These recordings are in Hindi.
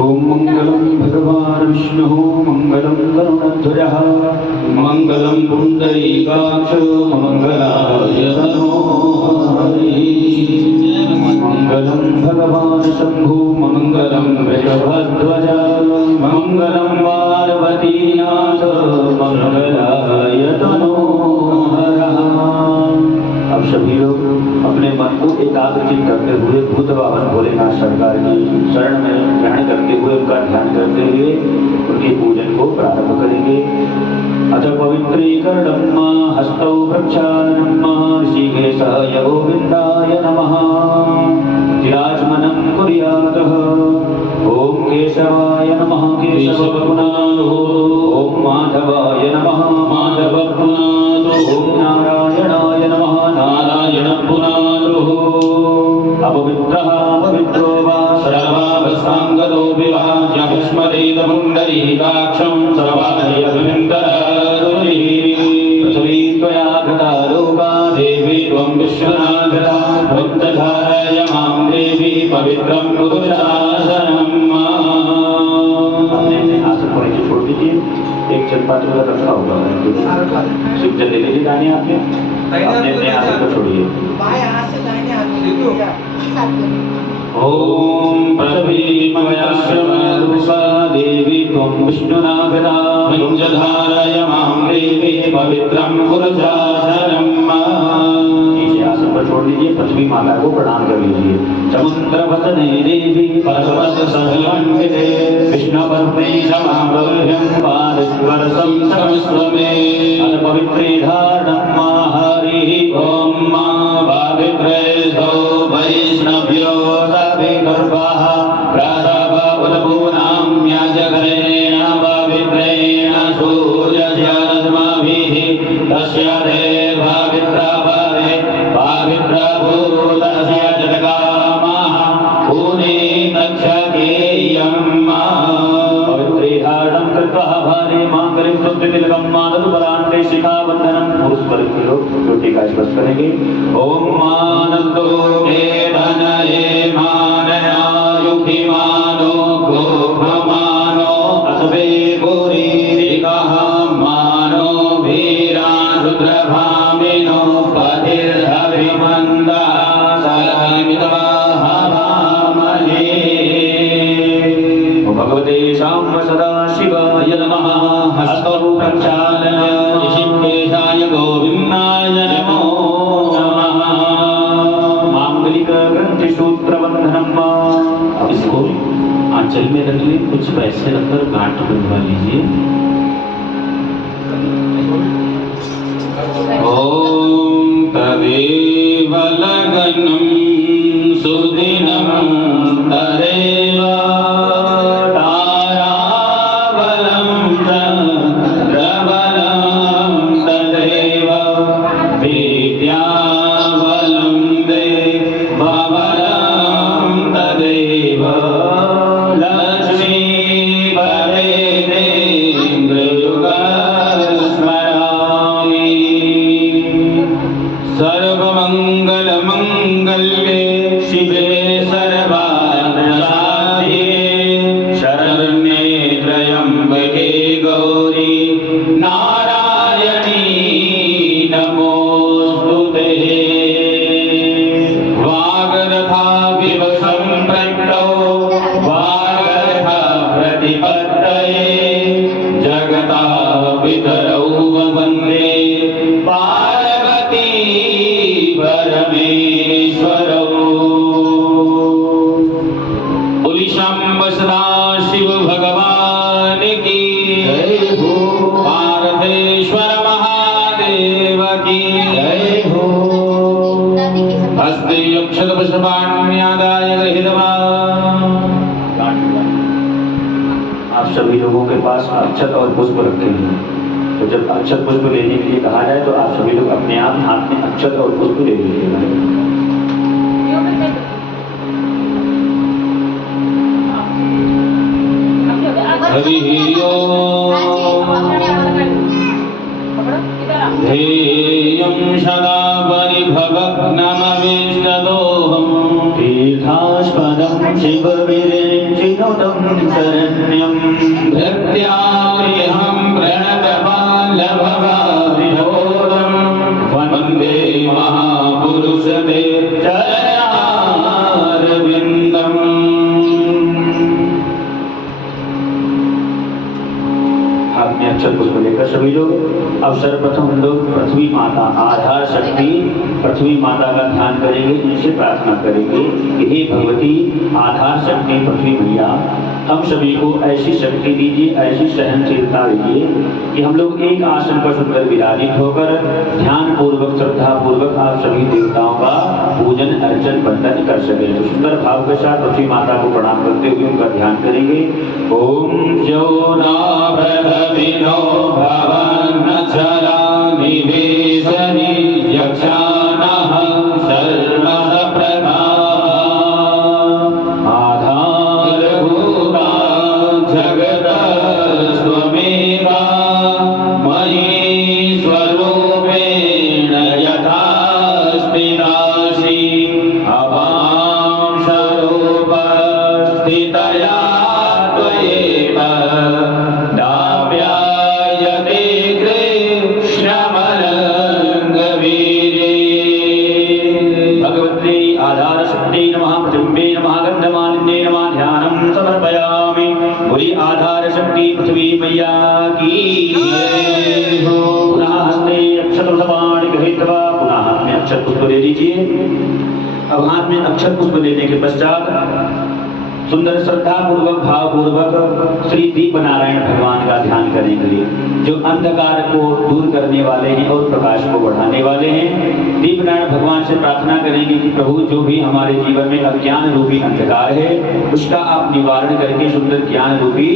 ओम मंगलम भगवान विष्णु मंगलम गरुड़ध्वजः मंगलम पुंडरीकाक्ष मंगलाय तनो हरि मंगलम भगवान शंभु मंगलम वृषभध्वज मंगलम पार्वतीनाथ मंगलाय तनो हरः। अब सभी लोग अपने मन को एकाग्रचित करते हुए भूत वाहन भोलेनाथ सरकार की शरण में ग्रहण करते हुए उनका ध्यान करते हुए उनके पूजन को प्रारंभ करेंगे। अथ पवित्रीकरणं हस्तौ प्रक्षालनं ऋषिकेशय गोविन्दाय नमः विराजमानं कुर्यातः। ओम केशवाय नमः केशवपुनादो ओम माधवाय नमः माधवपुनादो ओम नारायणाय नमः नारायणपुनादो। अपवित्रः पवित्रो वा सर्वावस्थाङ्गतो विभाज्य भस्मदेदपुण्डरीकाक्षं सर्वाहयभिन्दररुचिः। पृथ्वी त्वया गता लोका देवी त्वं विश्वनाथता भक्तधारय मां देवी पवित्रं कुरुशासनम्। अपने आसन पर नीचे छोड़ दीजिए। एक चलपात्र रखा हुआ है, शिव जल ले लीजिए दाहिने हाथ में, अपने आसन पर छोड़िए। ओम पृथ्वीमयश्रमरूपा देवी त्वं विष्णुनागता भुजधारय मां देवी पवित्रं कुरुशासनम्। नीचे आसन पर छोड़ दीजिए। पृथ्वी माता को प्रणाम कर लीजिए। समुद्रवसने देवी पर्वत सहलंघिते विष्णुपत्नी समागम्यं पादस्पर्शं समस्वमे अथ पवित्रे धारणं हरिः ॐ मा भावित्रेषो वैष्णव्यो तभिर्गर्भः प्रसव उद्भूनां याजकरेण पवित्रेण सूर्यस्यास्माभिः तस्य देवावित्रभवे पावित्रभूतस्य जगकामः पुनीतक्षकेयम्। पवित्रे धारणं कृत्वा भारे माङ्गल्यं सुस्थितिलकं मातुबलान्ते शिखाबन्धनं पुरुष वर्ग के लोग चोटी का स्पर्श करेंगे। ओम मानंदो केतनये मानयायुखि मानो गोभमानो अस्वे पुरीरिकः मानो वीरान् रुद्रभामिनो पतिर्हविमन्दा सलमितवाहवामहे। भगवते शाम्ब सदाशिवाय नमः हस्तौ प्रक्षालय ऋषिकेशाय गोविन्दाय नमो नमः। मांगलिक ग्रंथि सूत्रबंधनम्। अब इसको आंचल में रख ले, कुछ पैसे रखकर गांठ बंधवा लीजिए। ओम तदेव लगनं सुदिनं तदेव ताराबलं चन्द्रबलं तदेव विद्याबलं देवबलं तदेव लक्ष्मीपदे देन्द्रयुगस्मरामि। सर्वमङ्गलमङ्गल्ये शिवे सर्वार्थसाधिके शरण्ये त्र्यम्बके गौरी नारायणी नमोस्तुते। वागरथाविव सम्पृक्तौ वागरथ प्रतिपत्तये जगतापितरौ वन्दे पार्वती परमेश्वरौ। बोली शंभ सदाशिव भगवान की जय हो। पार्थेश्वर महादेव की जय हो। हस्ते अक्षत पुष्पाण्यादाय गृहीत्वा। आप सभी लोगों के पास अक्षत और पुष्प रखे हैं, तो जब अक्षत पुष्प लेने के लिए कहा जाए तो आप सभी लोग अपने आप हाथ में अक्षत और पुष्प ले लीजिएगा। हरि ध्येयं सदा परिभवग्नमविष्टदोहं तीर्थास्पदं शिवविरिञ्चिनुतं शरण्यं भृत्याहं प्रणतपालभवारिहोदं वन्दे महापुरुषते चरणारविन्दम्। हाथ में अक्षर पुष्प लेकर सभी लोग अब सर्वप्रथम हम लोग पृथ्वी माता आधार शक्ति पृथ्वी माता का ध्यान करेंगे, इनसे प्रार्थना करेंगे कि हे भगवती आधार शक्ति पृथ्वी मैया, हम सभी को ऐसी शक्ति दीजिए, ऐसी सहनशीलता दीजिए कि हम लोग एक आसन पर सुंदर विराजित होकर ध्यान पूर्वक श्रद्धा पूर्वक आप सभी देवताओं का पूजन अर्चन वंदन कर सके। तो सुंदर भाव के साथ पृथ्वी माता को प्रणाम करते हुए उनका ध्यान करेंगे। ओम विनो भवन्नचरा निवेशनि यक्षाणः शर्मः प्रधा आधारभूता जगतस्त्वमेवा मयि स्वरूपेण यथा स्थितासि अवां स्वरूपस्थितया त्वयैव दाप्यायते कृष्णमलङ्गवीरे। भगवते आधार शक्ति नमः पृथिव्यै नमः गन्धमालिन्ये नमः ध्यानं समर्पयामि। बोली आधार शक्ति पृथ्वी मैया की जय हो। पुनः हस्ते अक्षत पाणि गृहीत्वा पुनः हाथ में अक्षर पुष्प ले लीजिए। अब हाथ में अक्षर पुष्प लेने के पश्चात सुंदर श्रद्धा पूर्वक भाव पूर्वक श्री दीपनारायण भगवान का ध्यान करेंगे, जो अंधकार को दूर करने वाले हैं और प्रकाश को बढ़ाने वाले हैं। दीपनारायण भगवान से प्रार्थना करेंगे कि प्रभु जो भी हमारे जीवन में अज्ञान रूपी अंधकार है उसका आप निवारण करके सुंदर ज्ञान रूपी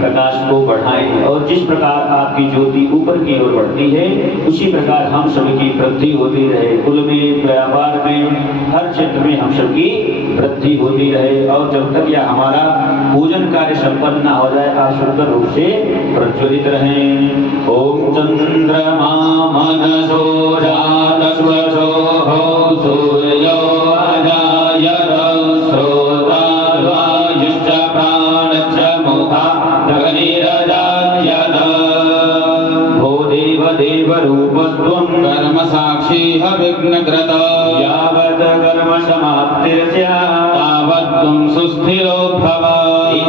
प्रकाश को बढ़ाएं, और जिस प्रकार आपकी ज्योति ऊपर की ओर बढ़ती है उसी प्रकार हम सभी की वृद्धि होती रहे, कुल में, व्यापार में, हर क्षेत्र में हम सबकी वृद्धि होती रहे। और जब तक यह हमारा पूजन कार्य संपन्न न हो जाए आप सुंदर रूप से प्रज्वलित रहें। ओम चंद्रमा मनसो जातस्वसो सूर्यो अजायत स्रोताद्वायुश्च प्राणश्च मुखा गगनिरजायत। भो देव देव रूपस्त्वं कर्म साक्षी विघ्नकृत यावत् कर्म समाप्तिर्स्यात् तावत् त्वं सुस्थिरो भव।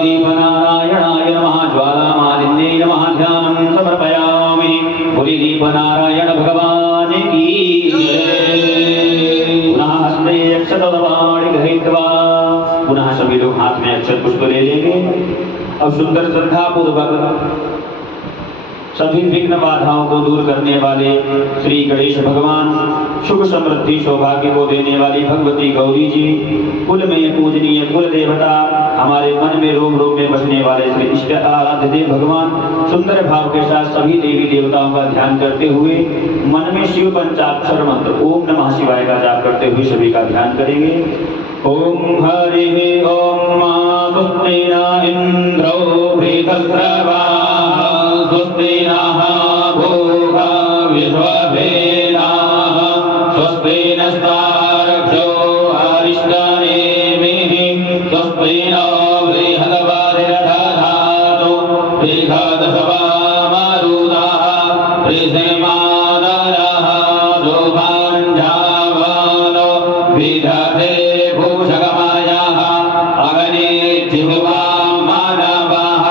दीपनारायणाय नमः ज्वालामालिन्ये नमः ध्यानं समर्पयामि। बोली दीपनारायण भगवान की जय। पुनः हस्ते अक्षतपाणि गृहीत्वा पुनः सभी लोग हाथ में अक्षर पुष्प ले लेंगे। अब सुंदर श्रद्धा पूर्वक सभी विघ्न बाधाओं को दूर करने वाले श्री गणेश भगवान, सुख समृद्धि सौभाग्य को देने वाली भगवती गौरी जी, कुल में पूजनीय कुल देवता, हमारे मन में रोम रोम में बसने वाले श्री इष्ट आराध्य देव भगवान, सुंदर भाव के साथ सभी देवी देवताओं का ध्यान करते हुए मन में शिव पंचाक्षर मंत्र ओम नमः शिवाय का जाप करते हुए सभी का ध्यान करेंगे। ओम हरि ओम स्वस्ति न इंद्रो बृहस्पतिर्वाः स्वस्ति नः भूः विश्ववेदाः स्वस्ति नस्तार्क्ष्यो अरिष्टनेमिः स्वस्ति नो बृहस्पतिर्दधातु बृहत्सभामरुतः पृथ्वीमादरः शोभाञ्जावनो विदधे भूषगमायाः अग्ने जिह्वा मानवः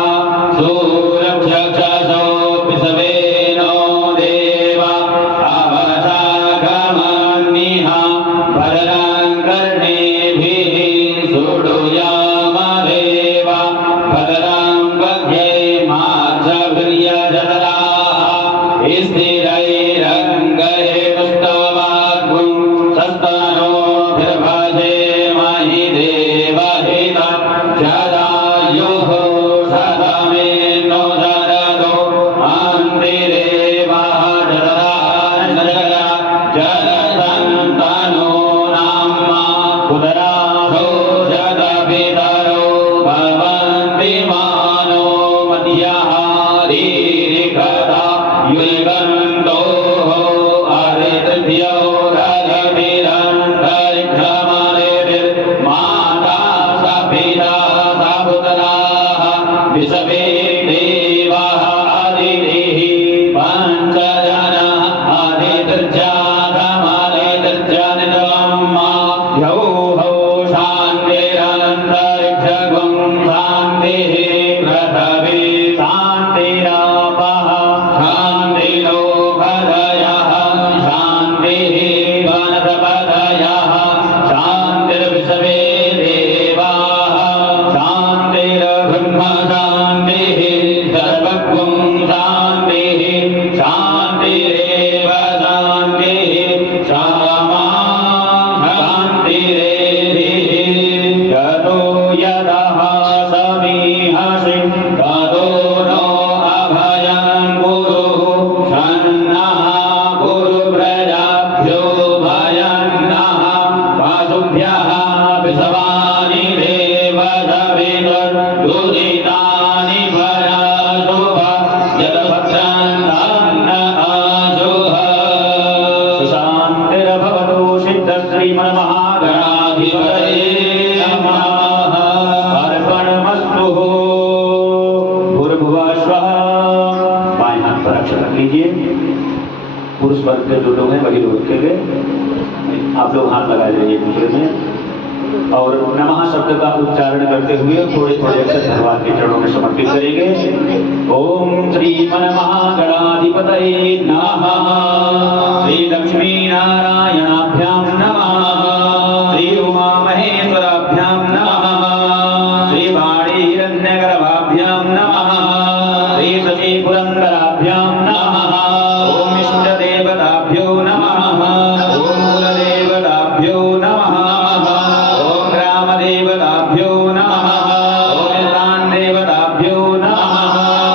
सूरक्षक्षसो पिसवेनो देव अवसागमन्निः भद्रं कर्णेभिः शृणुयामदेव भद्रं वज्ञे मार्जभिर्यजत्राः स्थिरैरङ्गैः पुष्टवाग्गुं सस्तनोभिर्भजेमहि देवहितं जदा विषवे देवाः आदिदेहि पञ्चजना आदिर्जातमादिर्जानितम् यौ हौ शान्तिरन्तरिक्षगुं शान्तिः पृथिवी शान्तिरापः शान्तिरो भदयः शान्तिः वनस्पतयः शान्तिर्विश्वे देवाः शान्तिर्ब्रह्म शान्तिः सर्वगुं शान्तिः शान्तिरेव शान्तिः क्षमा शान्तिरेधिः यतो यदः समीहसि ततो नो अभयं गुरुः सन्नः गुरुव्रजाभ्यो भयन्नः वासुभ्यः विश्वानि देवदविदुदितानि भयाशुभ यद्भद्रान्तान्न आशुभ शान्तिर्भवतु सिद्धश्रीमन्महागणाधिपतये नमः। अर्पणमस्तु। भूर्भुवः स्वः। बाएं हाथ पर अक्षर रख लीजिए। पुरुष वर्ग के जो लोग हैं वही लोग रखेंगे। आप लोग हाथ लगा लीजिए एक दूसरे में और नमः शब्द का उच्चारण करते हुए थोड़े थोड़े अक्षर भगवान के चरणों में समर्पित करेंगे। ओम श्रीमन्महागणाधिपतये नमः। श्री लक्ष्मी नारायणाभ्यां नमः। श्री उमा महेश्वराभ्यां नमः। श्री वाणी हिरण्यगर्भाभ्यां नमः। श्री शचि पुरन्दराभ्यां नमः। ओम इष्ट देवताभ्यो नमः। ओम कुलदेवताभ्यो नमः। ओम ग्राम देवताभ्यो नमः। ओम स्थान देवताभ्यो नमः।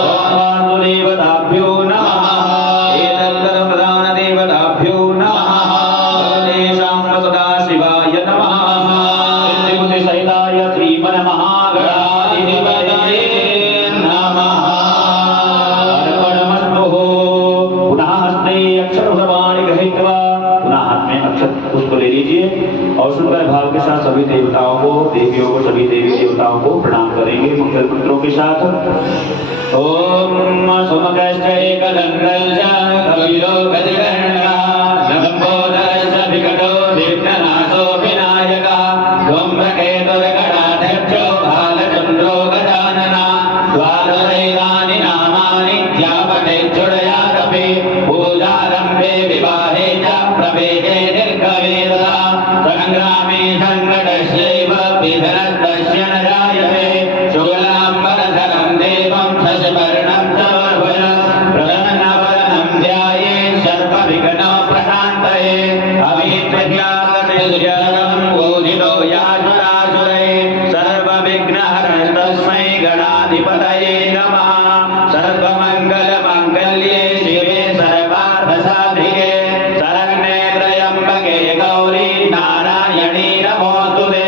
ओम वासुदेवताभ्यो नमः। एतद् प्रधान देवताभ्यो नमः। सर्वेषां सदाशिवाय नमः। सिद्धिबुद्धिसहिताय श्रीमन्महागणाधिपतये नमः। अर्पणमस्तु। पुनः हस्ते अक्षरप्रमाणि गृहीत्वा पुनः हाथ में अक्षर उसको ले लीजिए और सुंदर भाव के साथ सभी देवताओं को देवियों को सभी देवी देवताओं को प्रणाम करेंगे मंगल मंत्रों के साथ। ओम सुमकश्चैकदण्डश्च कपिलो गजकर्णकः लम्बोदरश्च विकटो विघ्ननाशो विनायकः धूम्रकेतुर्गणाध्यक्षो भालचन्द्रो गजाननः द्वादशैतानि नामानि ज्ञापनेच्छुडयादपि पूजारम्भे विवाहे च प्रवेशे निर्गमेतः संग्रामे सङ्कटस्यैव विधनस्तस्य न जायते शुक्लाम्बरधरं देवं शशिवर्णं चतुर्भुजं प्रसन्नवदनं ध्यायेत् सर्वविघ्नः प्रशान्तये अभिज्ञातसिद्ध्यर्थं पूजितो यासुरासुरे सर्वविघ्नहरस्तस्मै गणाधिपतये नमः। सर्वमङ्गलमाङ्गल्ये शिवे सर्वार्थसाधिके शरण्ये त्र्यम्बके गौरी नारायणी नमोऽस्तुते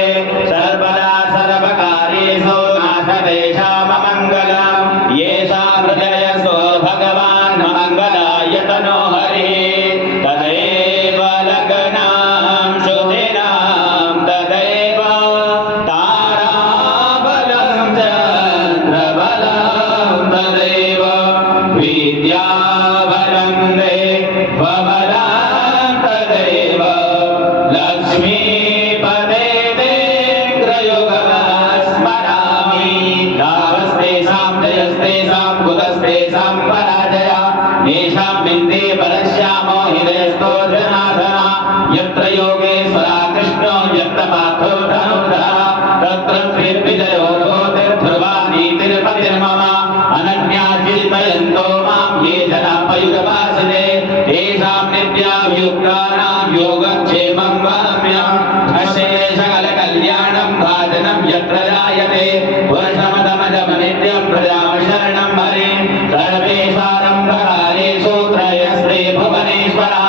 सर्वदा सर्वकार्येषु नाथते श्याममङ्गलम् येषां हृदयसो भगवान् मङ्गलाय तनो हरिः तदेव लग्नां शुचिनां तदैव ताराबलं चन्द्रबलं तदैव विद्याबलं देवबलं तदैव लक्ष्मीपदे स्मरामि तावस्तेषां जयस्तेषां कुलस्तेषां पराजया येषां बिन्दे परश्यामो हृदयस्थो जनार्दना यत्र योगेश्वरा कृष्णो यत्र पार्थो धनुर्धरः तत्र श्रीर्विजयो ध्रुवा नीतिर्पतिर्मम अनन्या चिन्तयन्तो मां ये जना पयुरपासते तेषां नित्याभियुक्तानां योगक्षेमं वहाम्यहम् अस्य सकलकल्याणं भाजनं यत्र जायते पुरुषमदमजमनित्यं प्रजां शरणं हरे सर्वेषारम्भकालेषु त्रयस्ते भुवनेश्वरः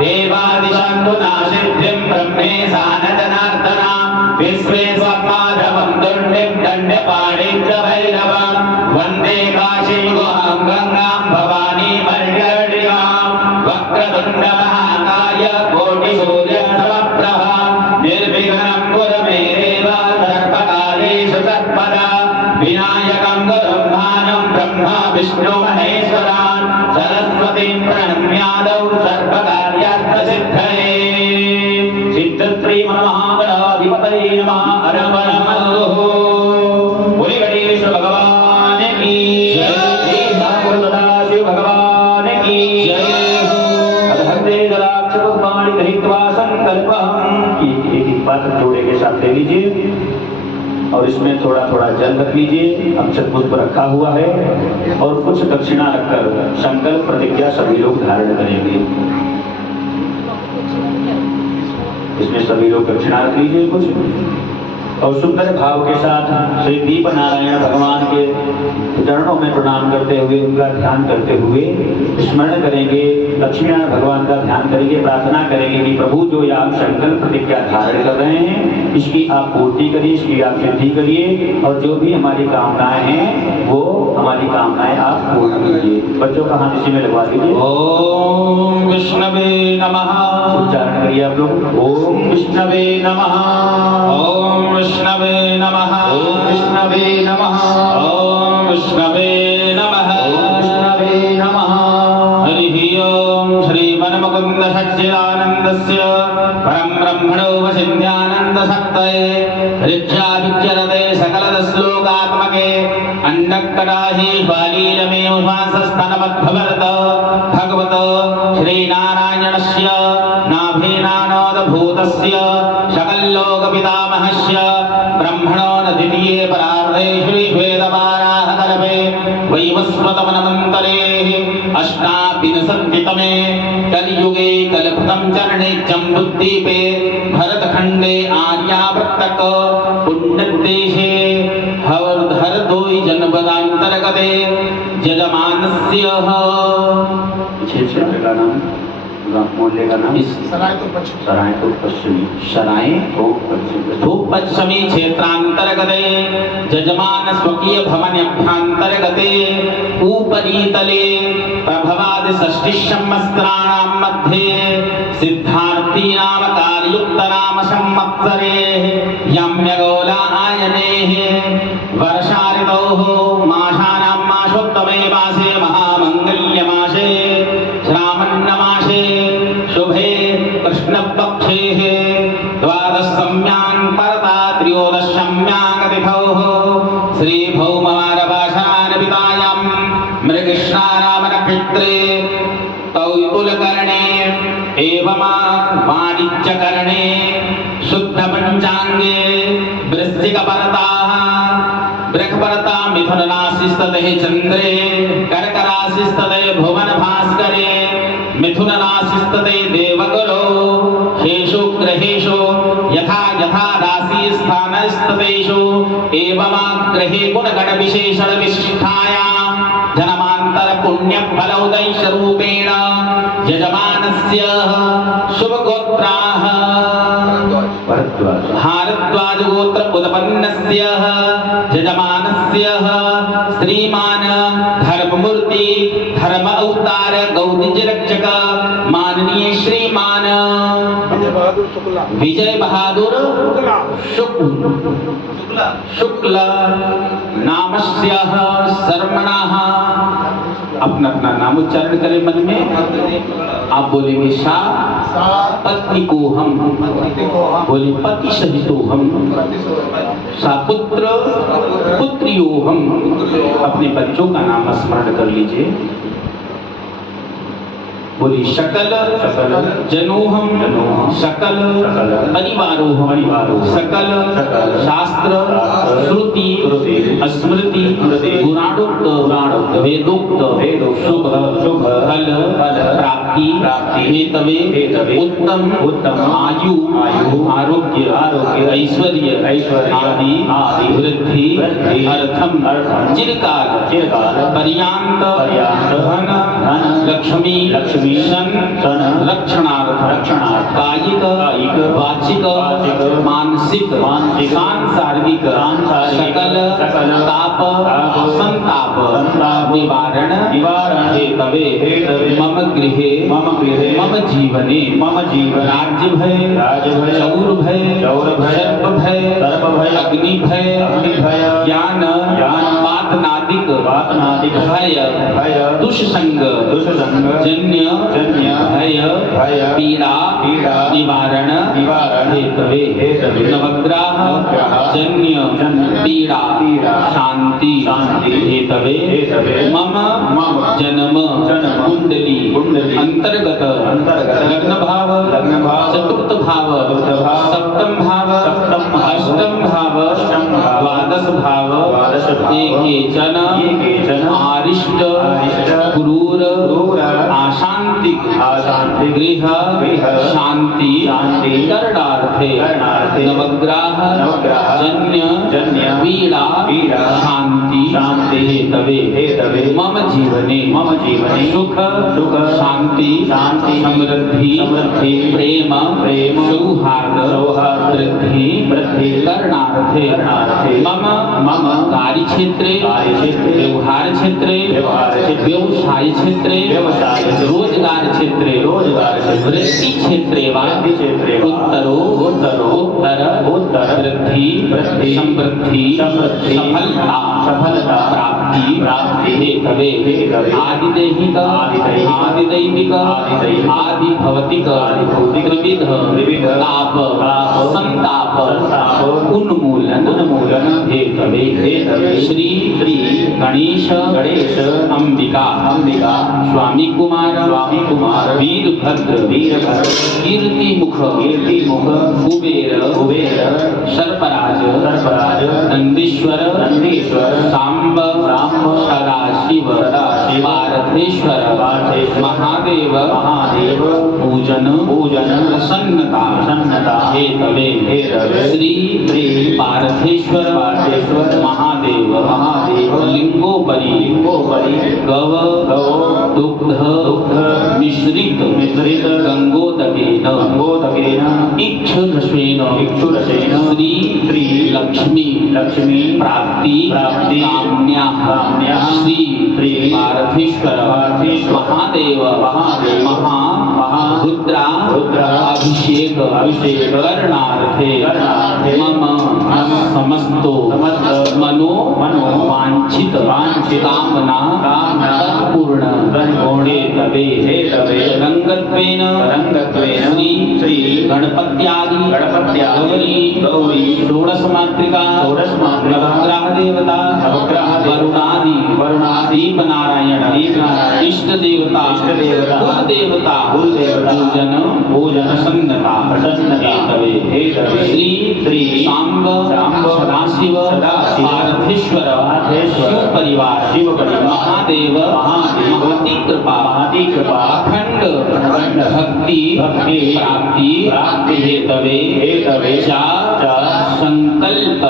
देवादिशन्तु नासिद्धिं ब्रह्मेशा न जनार्दना विश्वे स्वमाधवं दुण्डिं दण्डपाणिं च भैरवं वन्दे काशीं गुहां गङ्गां भवानी मर्गडिकां वक्रतुण्डमहाकाय कोटिसूर्यसमप्रभा निर्विघ्नं कुरु मे देव सर्वकार्येषु सर्वदा विनायकं गुरुं ब्रह्मा विष्णु महेश्वरान् सरस्वतीं प्रणम्यादौ सर्वकार्यार्थसिद्धये सिद्धश्री महागणाधिपतये नमः हर परमस्तुः बोले गणेश भगवान की जय सदाशिव भगवान की जय हृदय जलाक्ष पुष्पाणि दहित्वा संकल्पम् एक पात्र जोड़े के साथ ले लीजिए और इसमें थोड़ा थोड़ा जल रख लीजिए। अक्षत पुष्प रखा हुआ है और कुछ दक्षिणा रखकर संकल्प प्रतिज्ञा सभी लोग धारण करेंगे। इसमें सभी लोग दक्षिणा रख लीजिए कुछ और सुंदर भाव के साथ श्री दीप नारायण भगवान के चरणों में प्रणाम करते हुए उनका ध्यान करते हुए स्मरण करेंगे। लक्ष्मीनारायण भगवान का ध्यान करेंगे, प्रार्थना करेंगे कि प्रभु जो ये आप संकल्प प्रतिज्ञा धारण कर रहे हैं इसकी आप पूर्ति करिए, इसकी आप सिद्धि करिए और जो भी हमारी कामनाएं हैं वो हमारी कामनाएं आप पूर्ण कीजिए। बच्चों का हाथ इसी में लगवा दीजिए। ओम विष्णवे नमः। उच्चारण करिए आप लोग। ओम विष्णवे नमः। ओम विष्णवे नमः। ओम विष्णवे नमः। ओम विष्णवे नमः। ओम विष्णवे नमः। हरिः ओम श्रीमन्मुकुन्द सच्चिदानन्दस्य परं ब्रह्मणो वसिन्ध्यानन्दसक्तये ऋक्षाभिचरते सकलश्लोकात्मके अण्डकटाहि बालीरमेव श्वासस्तनमद्भवर्त भगवत श्रीनारायणस्य नाभिनानोदभूतस्य सकल्लोकपितामहस्य ब्रह्मणो न द्वितीये परार्धे श्रीश्वेतवाराहकल्पे वैवस्वतमनमन्तरे अष्टाविंशतितमे कलियुगे कल्पतं चरणे जम्बुद्वीपे भरतखण्डे आर्यावर्तक पुण्यदेशे हरदोई जनपदान्तर्गते जजमानस्य क्षेत्र का नाम मोहल्ले का नाम सराय तो पश्चिमी क्षेत्रांतर्गते जजमान स्वकीय भवन्यभ्यंतर्गते ऊपरीतले प्रभवादि षष्टि संवत्सराणां मध्ये सिद्धार्थी नाम कालयुक्त नाम संवत्सरे यम्यगोला आयने वर्षाऋतोः मासानां मासोत्तमे मासे महामंगल्य मासे श्रावणमासे शुभे कृष्णपक्षे द्वादशम्यां परता त्रयोदशम्यां तिथौ श्रीभौमवारभाषान्वितायां मृगश्रारामनक्षत्रे तौतुलकरणे एवं वाणिज्यकरणे शुद्धपञ्चाङ्गे वृश्चिकपरताः बृहस्पति मिथुन राशिस्तते चंद्रे कर्क राशिस्तते भुवन भास्करे मिथुन राशिस्तते देवगुरो हेषु ग्रहेषु यथा यथा राशि स्थानस्ततेषु एवं ग्रहे गुणगण विशेषण विशिष्टाया जन्मांतर पुण्य फलोदय रूपेण यजमानस्य शुभगोत्राः भारद्वाज गोत्र उत्पन्नस्य यजमानस्य श्रीमान धर्ममूर्ति धर्म अवतार गौरीज रक्षक माननीय श्रीमान विजय बहादुर शुक्ल नामस्य शर्मणः अपना अपना नाम उच्चारण करें मन में। आप बोलेंगे सा पत्नी को हम, बोले पति सहितो हम, सा पुत्र पुत्रियो हम। अपने बच्चों का नाम स्मरण कर लीजिए। बोली सकल जनोहम सकल परिवारोहम सकल शास्त्र श्रुति स्मृति पुराणोक्त वेदोक्त शुभ फल प्राप्ति हेतवे उत्तम आयु आरोग्य ऐश्वर्य आदि वृद्धि अर्थम चिरकाल पर्यांत धन लक्ष्मी सन रक्षणार्थ कायिक वाचिक मानसिक सांसारिक सकल ताप संताप निवारण हेतवे मम गृहे मम जीवने राज्य भय चौर भय सर्प भय अग्नि भय ज्ञान पातनादिक प्रापनादिक भय भय दुष्संग दुष्संग जन्य जन्य भय भय पीड़ा पीड़ा निवारण निवारण हेतवे हेतवे नवग्रह नवग्रह जन्य जन्य पीड़ा पीड़ा शांति शांति हेतवे हेतवे मम मम जन्म जन्म कुंडली कुंडली अंतर्गत अंतर्गत लग्न भाव चतुर्थ भाव सप्तम भाव अष्टम भाव द्वादश भाव एकेचन आरिष्ट क्रूर आशांतिक गृह शांति करणार्थे नवग्रह जन्य पीड़ा शांति हेतवे मम जीवने सुख शांति समृद्धि प्रेम सौहार्द वृद्धि करणार्थे मम कार्यक्षेत्रे व्यवहार क्षेत्रे व्यवसाय क्षेत्रे रोजगार क्षेत्रे वृत्ति क्षेत्रे वा उत्तर वृद्धि समृद्धि सफलता प्राप्ति हेतवे आदिदैहिक आदिदैविक आदिभौतिक त्रिविध ताप संताप उन्मूलन हेतवे श्री गणेश अंबिका स्वामी कुमार वीरभद्र कीर्ति मुख कुबेर सर्पराज नंदीश्वर सांब सदाशिव पार्थेश्वर महादेव पूजन प्रसन्नता हेतवे श्री पार्थेश्वर महादेव लिंगोपरि गव दुग्ध मिश्रित गंगोदकेन इक्षुरसेन श्री लक्ष्मी प्राप्ति काम्या श्री पार्थेश्वर महादेव रुद्रा अभिषेक करणार्थे मम समस्तो मनो वांछित कामना पूर्ण हेतवे रंगत्वेन श्री गणपत्यादि गौरी षोडश मातृका नवग्रह देवता वरुणादि दीपनारायण इष्ट देवता कुल देवता पूजन प्रसन्नता हेतवे श्री सांब सदाशिव पार्थेश्वर शिव परिवार महादेव महती कृपा अखंड भक्ति प्राप्ति हेतवे संकल्प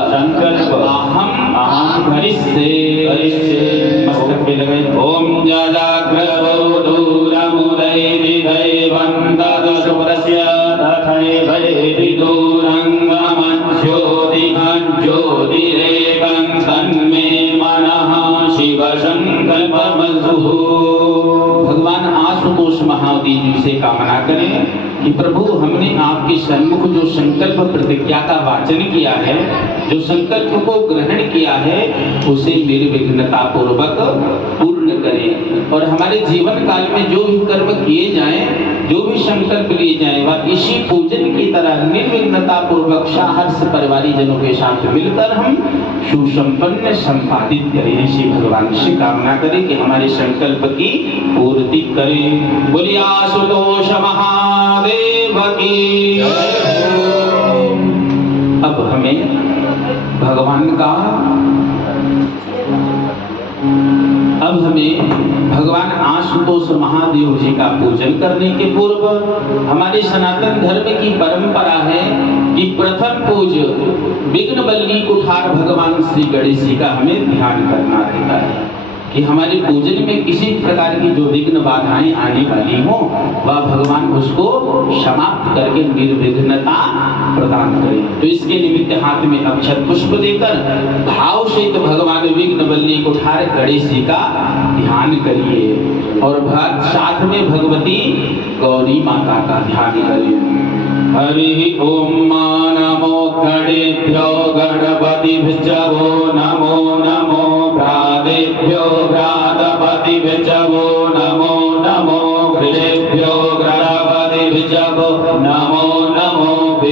अहम करिष्ये मस्तक पे लगे ओम जाग्रतो दूरमुदय विधैवं तदसुरस्य तथै भयति ज्योतिरेकं तन्मे मनः शिव संकल्पमस्तु। भगवान आशुतोष महादेव जी से कामना करें कि प्रभु हमने आपके सन्मुख जो संकल्प प्रतिज्ञा का वाचन किया है, जो संकल्प को ग्रहण किया है, उसे निर्विघ्नता पूर्वक पूर्ण करें और हमारे जीवन काल में जो भी कर्म किए जाएं, जो भी संकल्प लिए जाएं, वह इसी पूजन की तरह निर्विघ्नता पूर्वक साहस परिवारी जनों के साथ मिलकर हम सुसंपन्न संपादित करें। ऐसी भगवान से कामना करें कि हमारे संकल्प की पूर्ति करें। बोलिए आशुतोष महादेव की। अब हमें भगवान आशुतोष महादेव जी का पूजन करने के पूर्व हमारे सनातन धर्म की परंपरा है कि प्रथम पूज्य विघ्नवल्ली कुठार भगवान श्री गणेश जी का हमें ध्यान करना रहता है कि हमारे पूजन में किसी प्रकार की जो विघ्न बाधाएं आने वाली हो वह भगवान उसको समाप्त करके निर्विघ्नता प्रदान करें। तो इसके निमित्त हाथ में अक्षत पुष्प देकर भाव से तो भगवान विघ्नवल्ली कुठार गणेश जी का ध्यान करिए और साथ में भगवती गौरी माता का ध्यान करिए। हरि ओम नमो गणेभ्यो गणपतिभ्यो नमो नमो भ्रातेभ्यो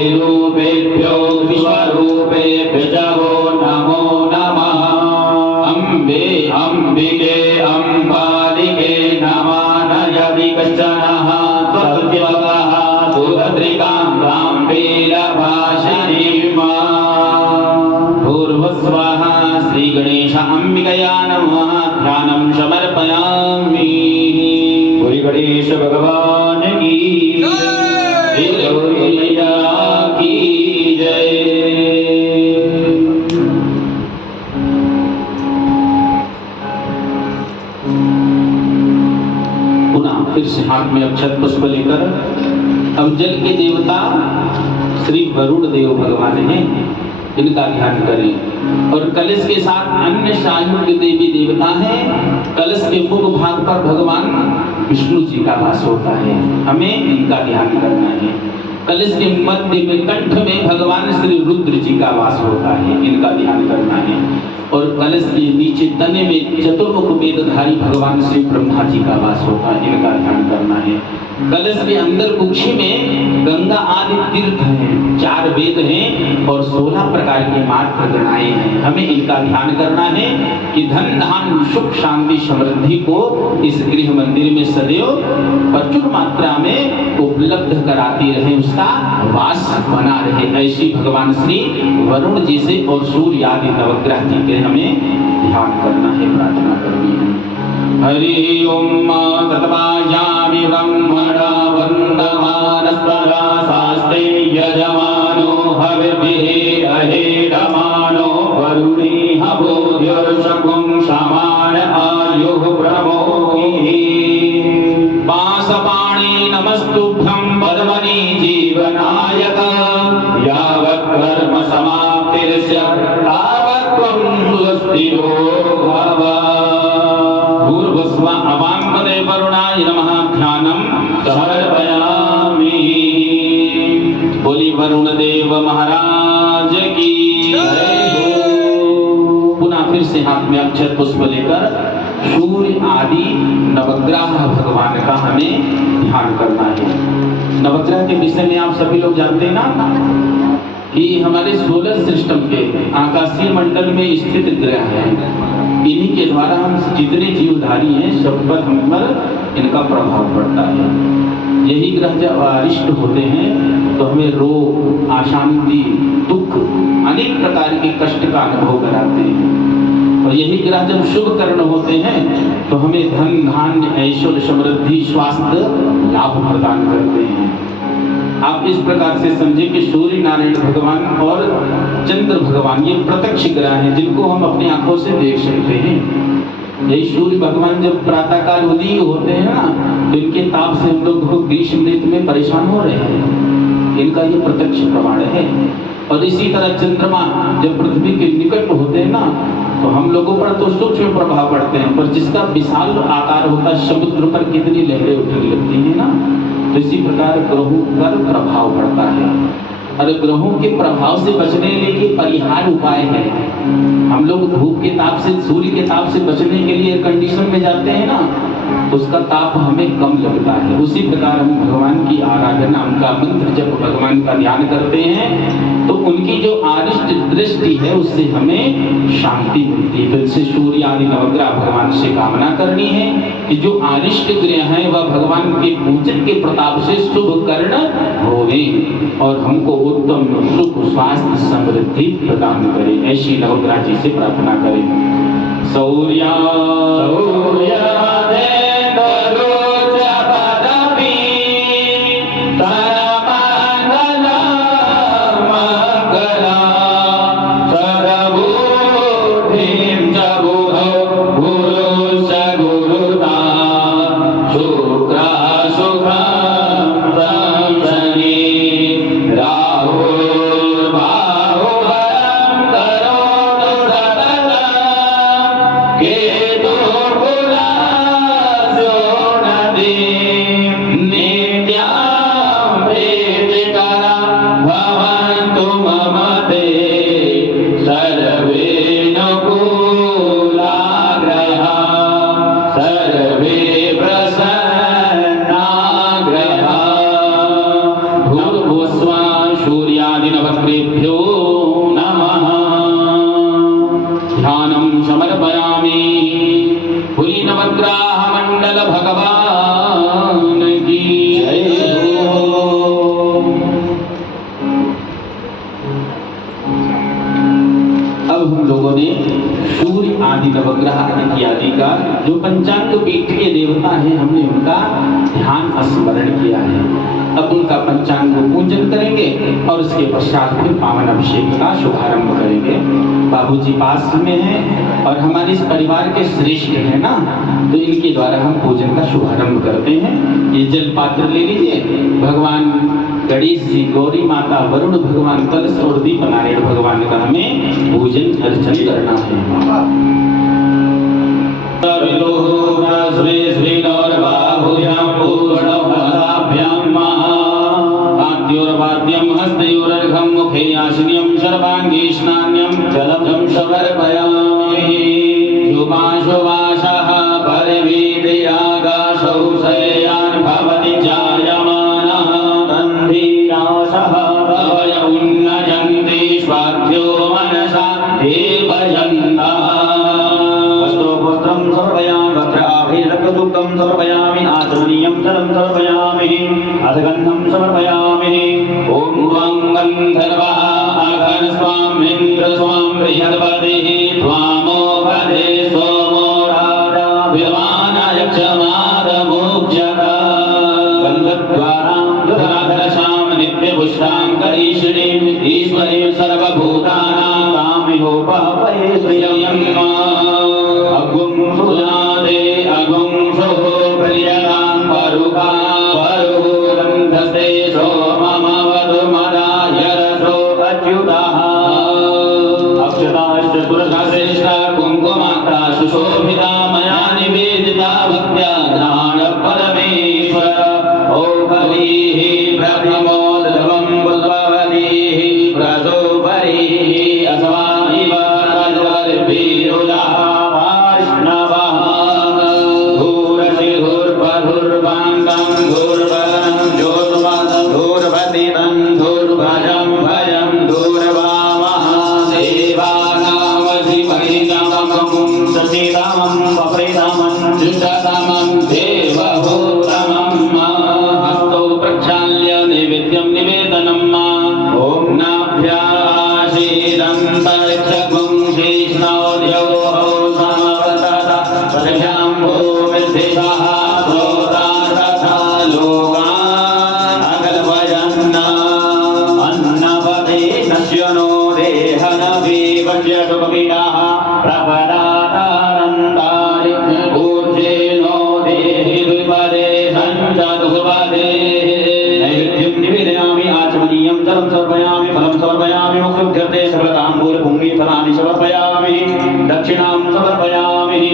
विरूपेभ्यो विश्वरूपेभ्यो नमो नमः। अम्बे अम्बिके अम्बालिके नमानयति कश्चनः त्वद्वकः सुभद्रिकां गाम्भीरभाषिणीं भूर्भुवस्वः श्री गणेश अम्बिकया नमः ध्यानं समर्पयामि। श्री गणेश भगवान की जय, गौरी मैया की जय। पुनः फिर से हाथ में अक्षत पुष्प लेकर अब जल के देवता श्री वरुण देव भगवान हैं, इनका ध्यान करें। और कलश के साथ अन्य शायुग देवी देवता हैं। कलश के मुख भाग पर भगवान विष्णु जी का वास होता है, हमें इनका ध्यान करना है। कलश के मध्य में कंठ में भगवान श्री रुद्र जी का वास होता है, इनका ध्यान करना है। और कलश के नीचे तने में चतुर्मुख वेदधारी भगवान श्री ब्रह्मा जी का वास होता है, इनका ध्यान करना है। कलश के अंदर कुक्षी में गंगा आदि तीर्थ हैं, 4 वेद हैं और 16 प्रकार के मात्र गणाएं हैं, हमें इनका ध्यान करना है कि धन धान सुख शांति समृद्धि को इस गृह मंदिर में सदैव प्रचुर मात्रा में उपलब्ध कराती रहे, उसका वास बना रहे। ऐसी भगवान श्री वरुण जी से और सूर्य आदि नवग्रह जी के हमें ध्यान करना है, प्रार्थना करनी है। हरि ओम तत्वायामि ब्रह्मणा वन्दमानस्तरा शास्त्रे यजमानो हविर्भिः अहेडमानो वरुणीह बोधिर्शकुं समान आयुः प्रमोदिः। पाशपाणि नमस्तुभ्यं पद्मनि जीवनायक यावत् कर्म समाप्तिर्स्य तावत् त्वं सुस्थिरो भव। भूर्भुवस्व अवाङ्मदे वरुणाय नमः ध्यानं समर्पयामि। बोली वरुण देव महाराज की जय हो। पुनः फिर से हाथ में अक्षत पुष्प लेकर सूर्य आदि नवग्रह भगवान का हमें ध्यान करना है। नवग्रह के विषय में आप सभी लोग जानते हैं ना कि हमारे सोलर सिस्टम के आकाशीय मंडल में स्थित ग्रह हैं, इन्हीं के द्वारा हम जितने जीवधारी हैं सब पर हम पर इनका प्रभाव पड़ता है। यही ग्रह जब अरिष्ट होते हैं तो हमें रोग, अशांति, दुख, अनेक प्रकार के कष्ट का अनुभव कराते हैं। और यही ग्रह जब शुभ कर्ण होते हैं तो हमें धन धान्य ऐश्वर्य समृद्धि स्वास्थ्य लाभ प्रदान करते हैं। आप इस प्रकार से समझे कि सूर्य नारायण भगवान और चंद्र भगवान ये प्रत्यक्ष ग्रह हैं जिनको हम अपनी आंखों से देख सकते हैं। यही सूर्य भगवान जब प्रातः काल उदय होते हैं ना तो इनके ताप से हम लोग ग्रीष्म ऋतु में परेशान हो रहे हैं, इनका ये प्रत्यक्ष प्रमाण है। और इसी तरह चंद्रमा जब पृथ्वी के निकट होते हैं ना तो हम लोगों पर तो सूक्ष्म प्रभाव पड़ते हैं, पर जिसका विशाल आकार होता है समुद्र पर कितनी लहरें उठने लगती हैं ना, तो इसी प्रकार ग्रहों पर प्रभाव पड़ता है। और ग्रहों के प्रभाव से बचने के परिहार उपाय है। हम लोग धूप के ताप से, सूर्य के ताप से बचने के लिए एयर कंडीशन में जाते हैं ना, उसका ताप हमें कम लगता है। उसी प्रकार हम भगवान की आराधना, उनका मंत्र जब भगवान का ध्यान करते हैं तो उनकी जो आरिष्ट दृष्टि है उससे हमें शांति मिलती है। तो इससे सूर्य आदि नवग्रह भगवान से कामना करनी है कि जो आरिष्ट ग्रह हैं वह भगवान के पूजन के प्रताप से शुभ कर्ण होवे और हमको उत्तम सुख स्वास्थ्य समृद्धि प्रदान करे। ऐसी नवग्रह जी से प्रार्थना करें। सौर्या ध्यानं समर्पयामि। पुरी नवग्रह मंडल भगवान की जय हो। अब हम लोगों ने सूर्य आदि नवग्रह इत्यादि का जो पंचांग पीठ के देवता हैं हमने उनका ध्यान स्मरण किया है। अब उनका पंचांग पूजन करेंगे और उसके पश्चात फिर पावन अभिषेक का शुभारंभ करेंगे। बाबूजी पास में हैं और हमारे इस परिवार के श्रेष्ठ हैं ना, तो इनके द्वारा हम पूजन का शुभारंभ करते हैं। ये जल पात्र ले लीजिए। भगवान गणेश जी, गौरी माता, वरुण भगवान, कलश और दीप नारायण भगवान का हमें पूजन अर्चन करना है। हस्तयोरर्घं मुखे आसन्यं सर्वाङ्गे स्नान्यं जलजं समर्पयामि। शुभाशुभाशः परिवेदयागासौ शय्यान् भवति जायमानः तन्धीरासः भवय उन्नयन्ति स्वाध्यो मनसा देवयन्तः। वस्त्रोपस्त्रं समर्पयामि, वस्त्राभरणरक्तसूक्तं समर्पयामि, आचमनीयं जलं समर्पयामि, अधगन्धं समर्पयामि। ॐ त्वं गन्धर्वः अघन स्वामिन्द्र स्वां बृहद्पतिः त्वामो भजे सोमो राजा विद्वान् यक्षमादमुच्यत। गन्धद्वारां दुराधरशां नित्यपुष्टां करीषिणीम् ईश्वरीं सर्वभूतानां तामिहोपहवये श्रियं अग्गुं सुजाते अग्गुं शुः प्रियतां परुखा परुः गन्धस्ते सोममवतु मदाय रसो अच्युतः। अक्षताश्च सुरश्रेष्ठा कुङ्कुमाक्ता सुशोभिता मया निवेदिता भक्त्या ज्ञान परमेश्वर। ओखलीः प्रथमोद्भवं बुद्ध्वतीः प्रसोपरीः अस्माभिव तद्वर्भिरुलः वैष्णवः। धूरशिधुर्बधुर्वाङ्गं धूर्वदनं ज्योतिर्वदं धूर्वदितं धूर्भजं भजं धूर्वामः। देवानामधिपरिणमं सचितमं वप्रितमं जुषतमं देवभूतमं। हस्तौ प्रक्षाल्य नैवेद्यं निवेदनं। ॐ नाभ्याशीदन्तरिक्षगुं शेषणोद्योः समवर्तत पदभ्यां भूमिर्दिशः प्रोता तथा लोकान् अकल्पयन्। अन्नपते नश्यनो देहनवीवश्य सुखपीडाः प्रपदातारन्तारि ऊर्जेनो देहि द्विपदे सञ्चतुष्पदे। नैवेद्यं निवेदयामि, आचमनीयं जलं समर्पयामि, फलं समर्पयामि, मुक्तिर्थे सकलताम्बूलपुङ्गी फलानि समर्पयामि, दक्षिणां समर्पयामि।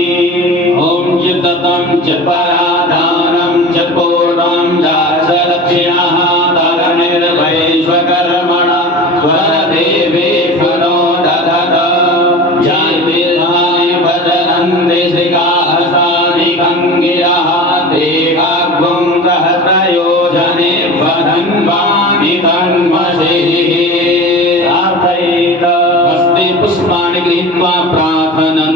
ॐ चित्ततं चित्पराधानं चित्पूर्णं दासदक्षिणः तरणिर्वैश्वकर्मण स्वरदेवेश्वरो दधत। जयतिर्हाय भजन्ते श्रीकाहसादिकङ्गिरः देहाग्गुं सहस्रयोजने वधन्वानि तन्मषिः। प्रार्थयेत हस्ते पुष्पाणि गृहीत्वा प्रार्थनं।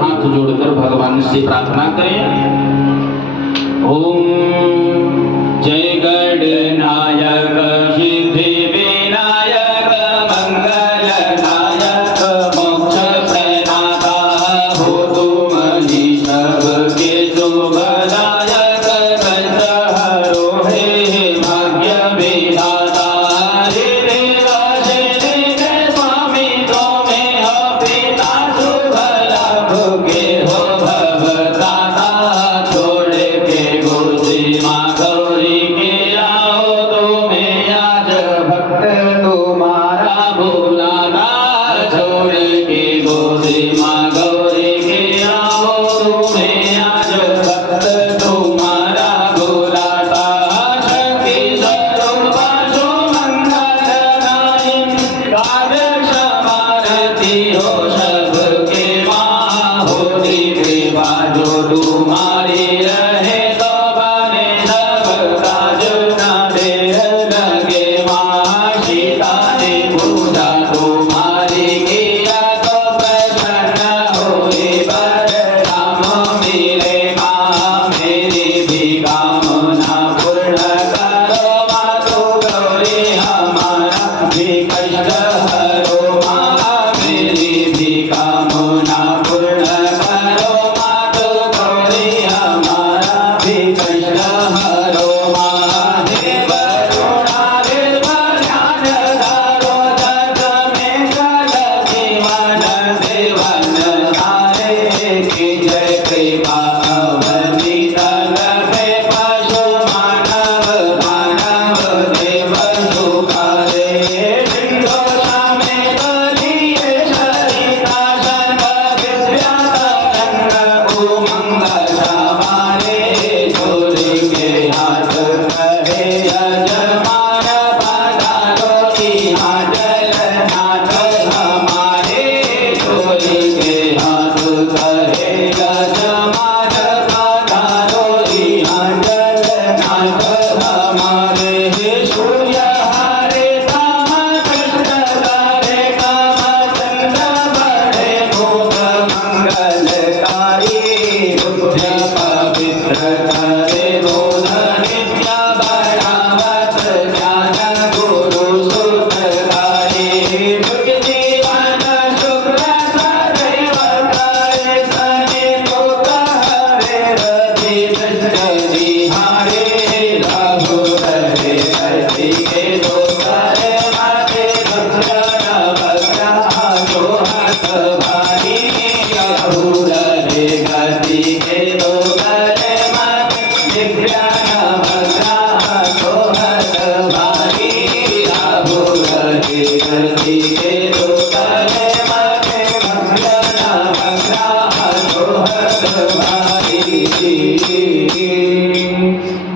हाथ जोड़कर भगवान से प्रार्थना करें। ओम जय गणनायक सिद्धिविनायक मंगलदायक मोक्ष प्रदाता हो तुम ही सबके शुभदायक। कष्टहरो हे भाग्य विधाता। हे देव स्वामी तुम्हें हो पिता शुभ लाभ के हो भवदाता। छोड़ के गुरु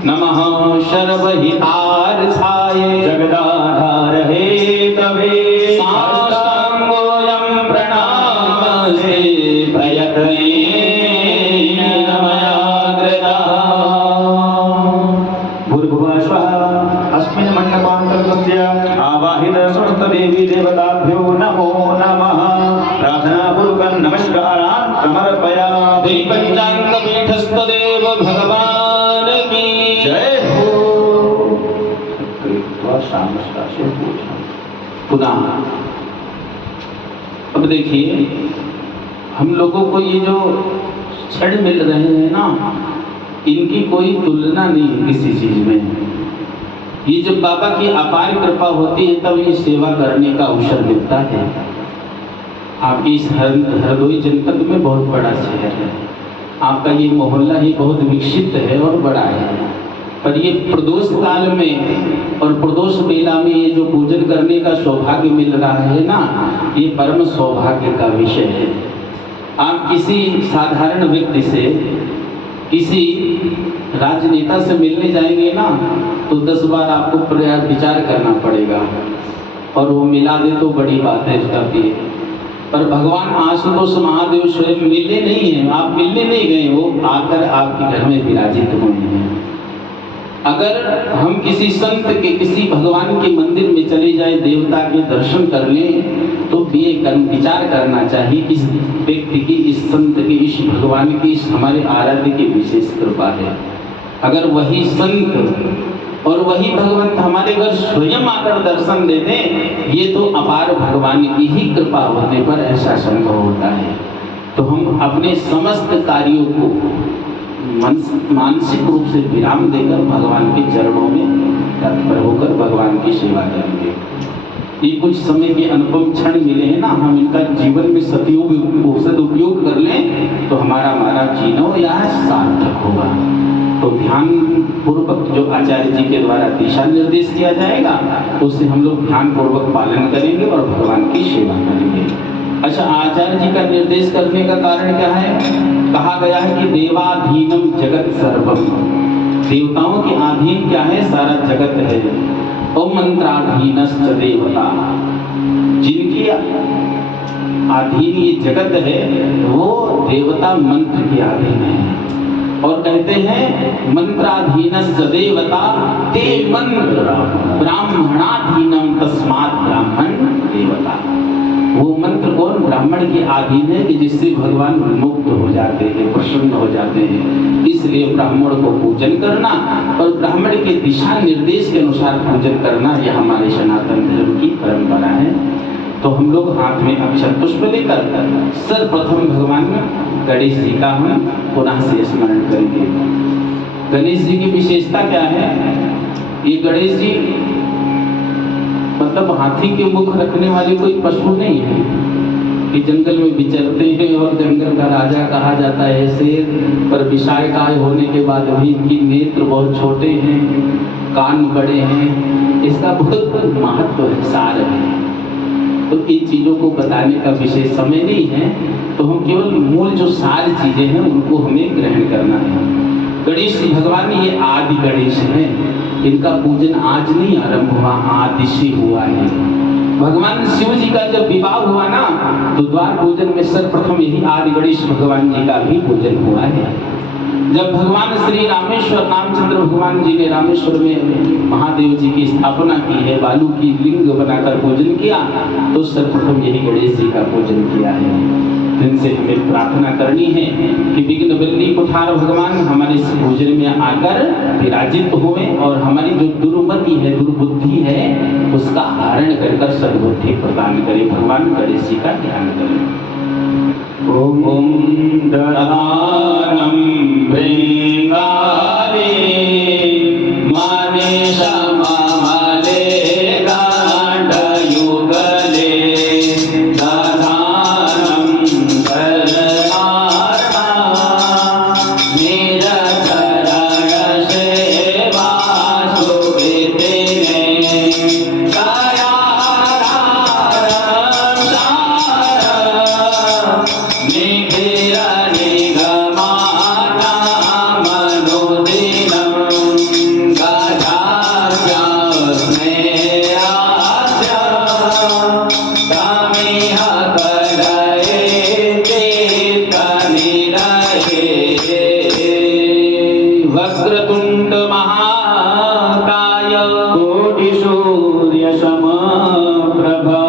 नमः सर्वहितार्थाय जगदाधार हे तवे साष्टांगोऽयं प्रणामस्ते प्रयत्नेन मया कृतः। भूर्भुवः स्वः अस्मिन् मण्डपान्तर्गस्य आवाहित समस्त देवी देवताभ्यो नमो नमः। प्रार्थनापूर्वकं नमस्कारान् समर्पयामि। पंचांगपीठस्थदेव भगवान की जय हो। पुनः अब देखिए, हम लोगों को ये जो क्षण मिल रहे हैं ना, इनकी कोई तुलना नहीं है किसी चीज में। ये जब बाबा की अपार कृपा होती है तब ये सेवा करने का अवसर मिलता है। आपकी इस हरदोई जनपद में बहुत बड़ा शहर है, आपका ये मोहल्ला ही बहुत विकसित है और बड़ा है, पर ये प्रदोष काल में और प्रदोष मेला में ये जो पूजन करने का सौभाग्य मिल रहा है ना, ये परम सौभाग्य का विषय है। आप किसी साधारण व्यक्ति से, किसी राजनेता से मिलने जाएंगे ना, तो 10 बार आपको प्रयास विचार करना पड़ेगा, और वो मिला दे तो बड़ी बात है इसका भी। पर भगवान आशुतोष महादेव स्वयं मिलने नहीं है, आप मिलने नहीं गए, वो आकर आपके घर में विराजित हुए हैं। अगर हम किसी संत के, किसी भगवान के मंदिर में चले जाए, देवता के दर्शन कर लें, तो ये विचार करना चाहिए इस व्यक्ति की, इस संत की, इस भगवान की, इस हमारे आराध्य की विशेष कृपा है। अगर वही संत और वही भगवंत हमारे घर स्वयं आकर दर्शन दे दें, ये तो अपार भगवान की ही कृपा होने पर ऐसा संभव होता है। तो हम अपने समस्त कार्यों को मानसिक रूप से विराम देकर भगवान के चरणों में तत्पर होकर भगवान की सेवा करेंगे। ये कुछ समय के अनुपम क्षण मिले हैं ना, हम इनका जीवन में सदुपयोग कर लें तो हमारा जीना यह सार्थक होगा। तो ध्यान पूर्वक जो आचार्य जी के द्वारा दिशा निर्देश किया जाएगा, उससे हम लोग ध्यान पूर्वक पालन करेंगे और भगवान की सेवा करेंगे। अच्छा, आचार्य जी का निर्देश करने का कारण क्या है? कहा गया है कि देवाधीनम जगत सर्वम, देवताओं के अधीन क्या है? सारा जगत है। और मंत्राधीनश्च देवता, जिनकी अधीन ये जगत है वो देवता मंत्र के अधीन है। और कहते हैं मंत्राधीनश्च देवता ते मंत्र ब्राह्मणाधीनम तस्मात् ब्राह्मण देवता। वो मंत्र कौन? ब्राह्मण के अधीन है कि जिससे भगवान मुक्त हो जाते हैं, प्रसन्न हो जाते हैं। इसलिए ब्राह्मण को पूजन करना और ब्राह्मण के दिशा निर्देश के अनुसार पूजन करना, यह हमारे सनातन धर्म की परंपरा है। तो हम लोग हाथ में अक्षर पुष्प लेकर सर्वप्रथम भगवान गणेश जी का हम पुनः से स्मरण करेंगे। गणेश जी की विशेषता क्या है? ये गणेश जी मतलब हाथी के मुख रखने वाले कोई पशु नहीं है कि जंगल में विचरते हैं और जंगल का राजा कहा जाता है शेर, पर विशालकाय होने के बाद भी इनकी नेत्र बहुत छोटे हैं, कान बड़े हैं। इसका बहुत महत्व है, सार है। तो इन चीज़ों को बताने का विशेष समय नहीं है, तो हम केवल मूल जो सारी चीज़ें हैं उनको हमें ग्रहण करना है। गणेश भगवान ये आदि गणेश हैं, इनका पूजन आज नहीं आरंभ हुआ, आदि से हुआ है। भगवान शिव जी का जब विवाह हुआ ना, तो द्वार पूजन में सर्वप्रथम यही आदि गणेश भगवान जी का भी पूजन हुआ है। जब भगवान श्री रामेश्वर रामचंद्र भगवान जी ने रामेश्वर में महादेव जी की स्थापना की है, बालू की लिंग बनाकर पूजन किया, तो सर्वप्रथम यही गणेश जी का पूजन किया है। जिनसे हमें प्रार्थना करनी है कि विघ्न बल्ली कुठार भगवान हमारे इस पूजन में आकर विराजित हुए और हमारी जो दुर्मति है, दुर्बुद्धि है, उसका हरण कर सद्बुद्धि प्रदान करे। भगवान गणेश जी का ध्यान करें। ओम दधानम वृंगाले मानेशा मामले गांडयुगले दधानम सर्वार्था निरचरण सेवा सुविधिने दयाधारम वक्रतुंड महाकाय कोटि सूर्य समप्रभा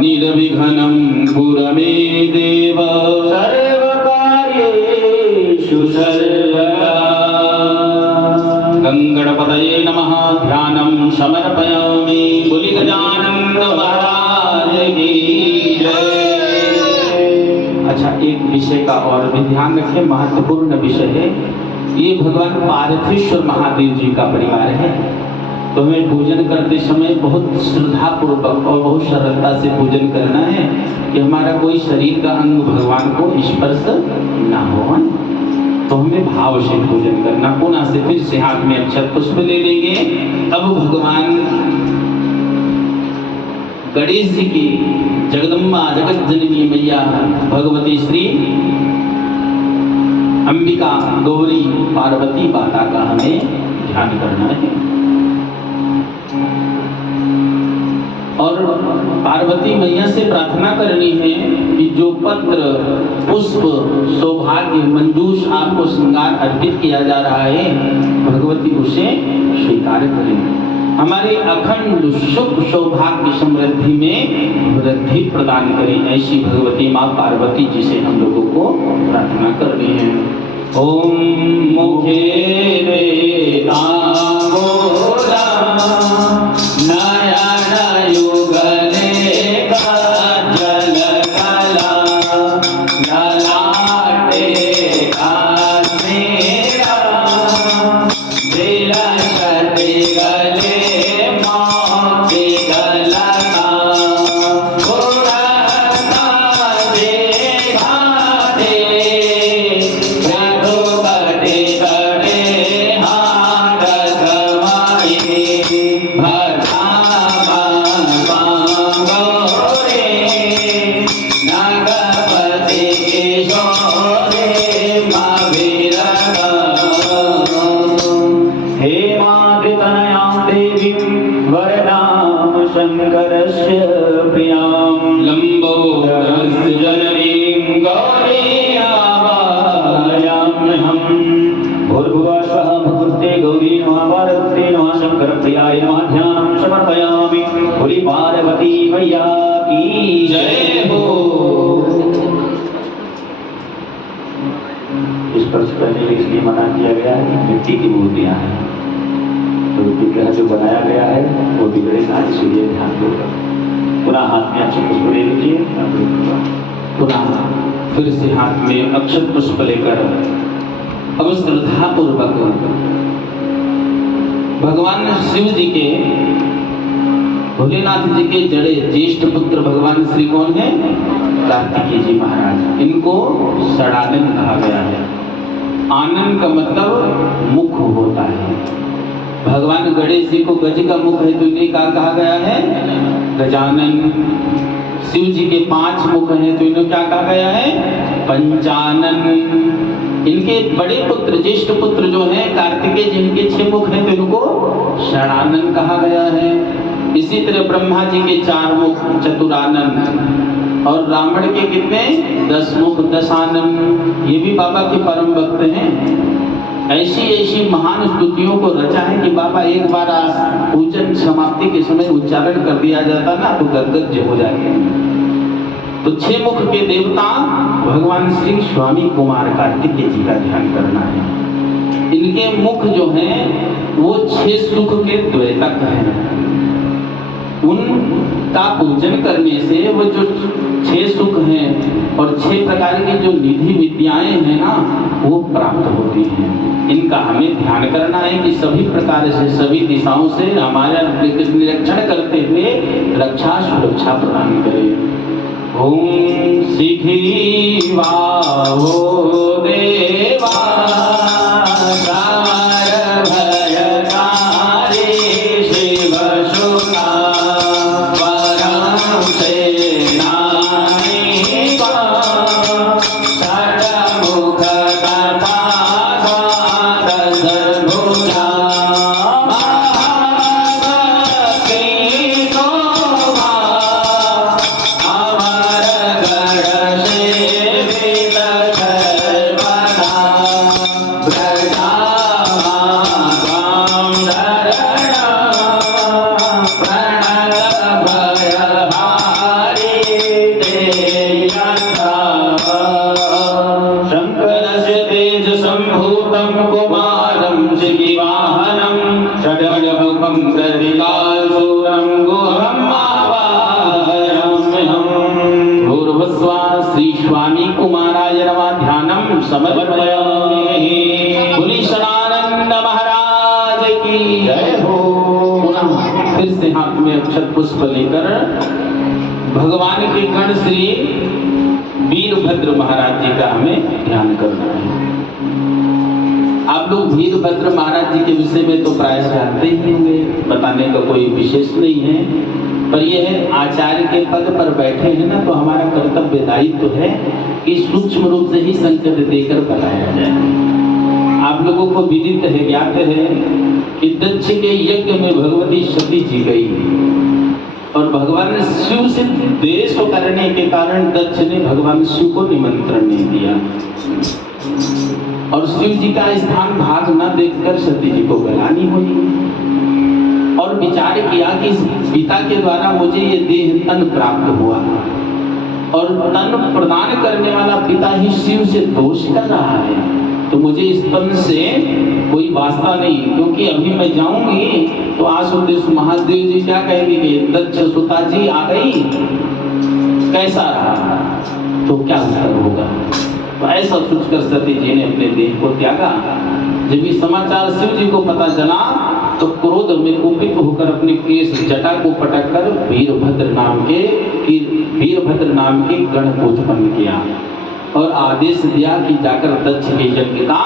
निर्विघ्नं कुरु मे देव सर्वकार्येषु सर्वदा। गंगणपतये नमः। ध्यानं समर्पयामि। बोली गजानन महाराज की जय। अच्छा, एक विषय का और भी ध्यान रखें, महत्वपूर्ण विषय है। ये भगवान पार्थेश्वर महादेव जी का परिवार है। तो हमें पूजन करते समय बहुत श्रद्धा पूर्वक और बहुत सरलता से पूजन करना है कि हमारा कोई शरीर का अंग भगवान को स्पर्श ना हो। तो हमें भाव से पूजन करना। पुनः से फिर से हाथ में अक्षत पुष्प ले लेंगे। अब भगवान गणेश जी की जगदम्बा जगत जननी मैया भगवती श्री अंबिका गौरी पार्वती माता का हमें ध्यान करना है। और पार्वती मैया से प्रार्थना करनी है कि जो पत्र पुष्प सौभाग्य मंजूष आपको श्रृंगार अर्पित किया जा रहा है, भगवती उसे स्वीकार करें। हमारे अखंड सुख सौभाग्य समृद्धि में वृद्धि प्रदान करें। ऐसी भगवती माँ पार्वती जी से हम लोगों को प्रार्थना करनी है। ओम मुखे वेदांगोरा नयन युगले काजल कला ललाटे काश्मीरा विलसति गले मोती गलना पुरता देहाते रघुपति करे हाथ कमाई नगपति किशोरे हे मातृतनयां देवीं वरदां शङ्करस्य प्रियां लम्बोदरस्य जननीं गौरीमावाहयाम्यहम्। भूर्भुवः स्वः भगवते गौरी नमः पार्वती नमः शङ्करप्रियाय नमः। ध्यानं समर्पयामि। बोली पार्वती मैया की जय हो। स्पर्श करने के इसलिए मना किया गया है कि मिट्टी की मूर्तियां हैं, तो विग्रह जो बनाया गया है वो बिगड़ेगा, इसलिए ध्यान दो। पुनः हाथ में अक्षत पुष्प ले लीजिए। पुनः फिर से हाथ में अक्षत पुष्प लेकर अब श्रद्धा पूर्वक भगवान शिव जी के भोलेनाथ जी के जड़े ज्येष्ठ पुत्र भगवान श्री कौन है? कार्तिकेय जी महाराज। इनको षडानन कहा गया है। आनंद का मतलब मुख होता है। भगवान गणेश जी को गज का मुख है तो इन्हें क्या कहा गया है? गजानन। शिव जी के 5 मुख हैं तो इन्हें क्या कहा गया है? पंचानन। इनके बड़े पुत्र ज्येष्ठ पुत्र जो हैं कार्तिकेय जिनके 6 मुख हैं तो इनको षडानन कहा गया है। इसी तरह ब्रह्मा जी के 4 मुख चतुरानन और रावण के कितने? 10 मुख दशानन। ये भी बाबा के परम भक्त हैं। ऐसी ऐसी महान स्तुतियों को रचा है कि बाबा एक बार पूजन समाप्ति के समय उच्चारण कर दिया जाता ना तो गदगद हो जाएंगे। तो 6 मुख के देवता भगवान श्री स्वामी कुमार कार्तिकेय जी का ध्यान करना है। इनके मुख जो हैं वो 6 सुख के द्योतक हैं। उनका पूजन करने से वो जो 6 सुख हैं और 6 प्रकार की जो निधि विद्याएं हैं ना वो प्राप्त होती हैं। इनका हमें ध्यान करना है कि सभी प्रकार से सभी दिशाओं से हमारा निरीक्षण करते हुए रक्षा सुरक्षा प्रदान करें। ओम शिखीवा हो देवा अमर गण से विलक्षण वीरभद्राय नमः ध्यानम समर्पयामि। बोली सदानंद महाराज की जय हो। पुनः फिर से हाथ में अक्षत पुष्प लेकर भगवान के गण श्री वीरभद्र महाराज जी का हमें ध्यान करना है। आप लोग वीरभद्र महाराज जी के विषय में तो प्राय जानते ही होंगे, बताने का कोई विशेष नहीं है, पर यह आचार्य के पद पर बैठे हैं ना, तो हमारा कर्तव्य दायित्व तो है कि सूक्ष्म रूप से ही संकेत देकर बताया जाए। आप लोगों को विदित है, ज्ञात है कि दक्ष के यज्ञ में भगवती सती जी गई और भगवान शिव से द्वेष करने के कारण दक्ष ने भगवान शिव को निमंत्रण नहीं दिया और शिव जी का स्थान भाग न देखकर सती जी को गलानी हुई और विचार किया कि इस पिता के द्वारा मुझे ये देह तन प्राप्त हुआ और तन प्रदान करने वाला पिता ही शिव से दोष कर रहा है, तो मुझे इस तन से कोई वास्ता नहीं, क्योंकि अभी मैं जाऊंगी तो आसुदेव महादेव जी क्या कहेंगे कि दक्ष सुता जी आ गई, कैसा रहा, तो क्या उत्तर होगा। तो ऐसा सोचकर सती जी ने अपने देह को त्यागा। जब ये समाचार शिव जी को पता चला तो क्रोध में कुपित होकर अपने केश जटा को पटककर वीरभद्र नाम के गण को उत्पन्न किया और आदेश दिया कि जाकर दक्ष के यज्ञ का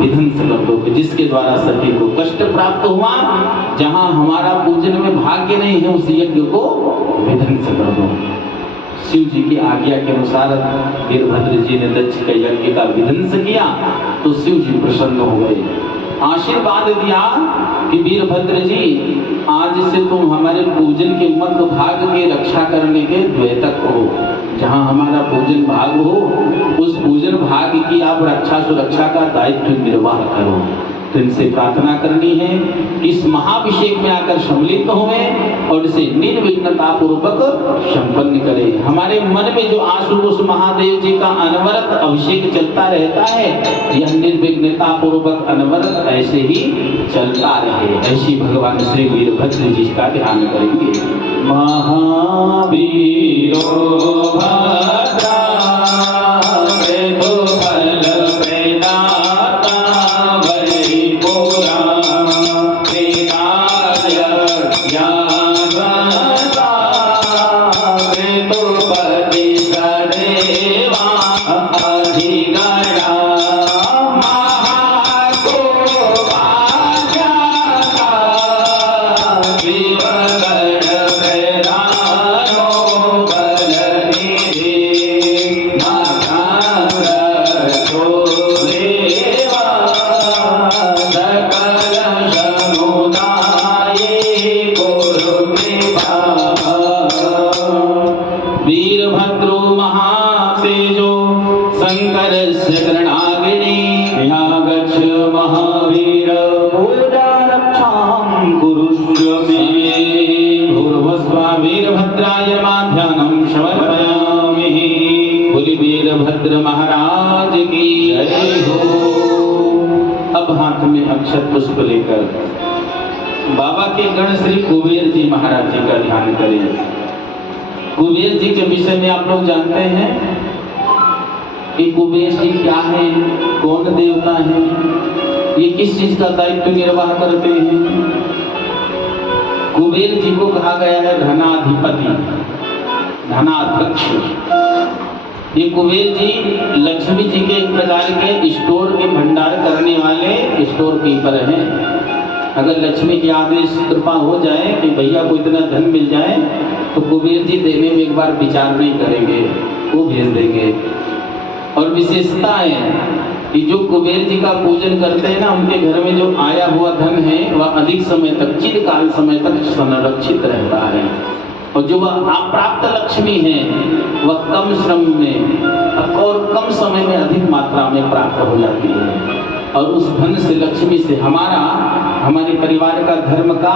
विध्वंस कर दो, जिसके द्वारा सती को कष्ट प्राप्त हुआ। जहां हमारा पूजन में भाग्य नहीं है उस यज्ञ को विध्वंस कर दो। शिव जी की आज्ञा के अनुसार वीरभद्र जी ने दक्ष के यज्ञ का विध्वंस किया तो शिव जी प्रसन्न हो गए, आशीर्वाद दिया कि वीरभद्र जी आज से तुम हमारे पूजन के मध्य भाग के रक्षा करने के द्योतक हो। जहाँ हमारा पूजन भाग हो उस पूजन भाग की आप रक्षा सुरक्षा का दायित्व निर्वाह करो। तो इनसे प्रार्थना करनी है कि इस महाभिषेक में आकर सम्मिलित हुए और इसे निर्विघ्नता पूर्वक संपन्न करें। हमारे मन में जो आशुतोष महादेव जी का अनवरत अभिषेक चलता रहता है, यह निर्विघ्नता पूर्वक अनवरत ऐसे ही चलता रहे। ऐसी भगवान श्री वीरभद्र जी का ध्यान करेंगे। महावीरो भद्रा वीरभद्रो महातेजो शंकर शरणागिनी यागच्छ महावीर पूजा रक्षां कुरुष्व मे। भूर्भुवस्व वीरभद्राय नमः ध्यानं समर्पयामि। बोली वीरभद्र महाराज की जय हो। अब हाथ में अक्षत पुष्प लेकर बाबा के गण श्री कुबेर जी महाराज जी का ध्यान करें। कुबेर जी के विषय में आप लोग जानते हैं कि कुबेर जी क्या है, कौन देवता है, ये किस चीज का दायित्व निर्वाह करते हैं। कुबेर जी को कहा गया है धनाधिपति, धनाध्यक्ष। ये कुबेर जी लक्ष्मी जी के एक प्रकार के स्टोर के भंडार करने वाले स्टोर कीपर हैं। अगर लक्ष्मी की आदेश कृपा हो जाए कि भैया को इतना धन मिल जाए तो कुबेर जी देने में एक बार विचार नहीं करेंगे, वो भेज देंगे। और विशेषता है कि जो कुबेर जी का पूजन करते हैं ना, उनके घर में जो आया हुआ धन है वह अधिक समय तक, चिरकाल समय तक संरक्षित रहता है। और जो वह अप्राप्त लक्ष्मी है वह कम श्रम में और कम समय में अधिक मात्रा में प्राप्त हो जाती है। और उस धन से, लक्ष्मी से हमारे परिवार का धर्म का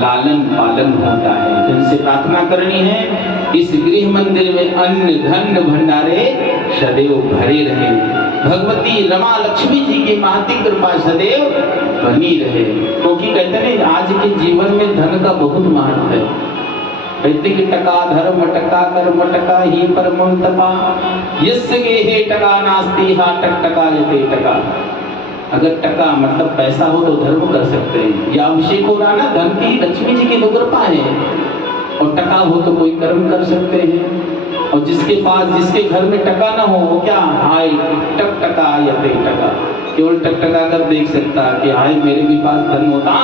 लालन पालन होता है। जिनसे प्रार्थना करनी है इस गृह मंदिर में अन्न धन भंडारे सदैव भरे रहे। भगवती रमा लक्ष्मी जी की महती कृपा सदैव बनी रहे। क्योंकि कहते हैं आज के जीवन में धन का बहुत महत्व है। कहते कि टका धर्म टका कर्म टका ही परमं तपा यस्य गेहे टका नास्ति हा टक टका यते टका। अगर टका मतलब पैसा हो तो धर्म कर सकते हैं, या अभिषेक हो रहा ना धन की लक्ष्मी जी की तो कृपा है, और टका हो तो कोई कर्म कर सकते हैं। और जिसके पास जिसके घर में टका ना हो वो क्या हाय टक टका यते टका, केवल टक टका कर देख सकता कि हाय मेरे भी पास धन होता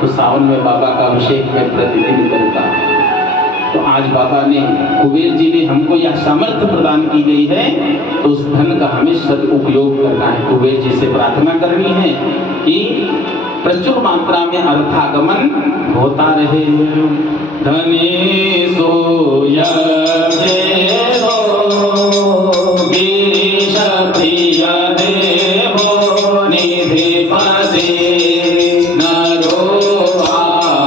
तो सावन में बाबा का अभिषेक मैं प्रतिदिन करता। तो आज बाबा ने कुबेर जी ने हमको यह सामर्थ्य प्रदान की गई है, तो उस धन का हमें सदुपयोग करना है। कुबेर जी से प्रार्थना करनी है कि प्रचुर मात्रा में अर्थागमन होता रहे। धने सो यदेवो गिरीश प्रिय देवो निधिपते नरो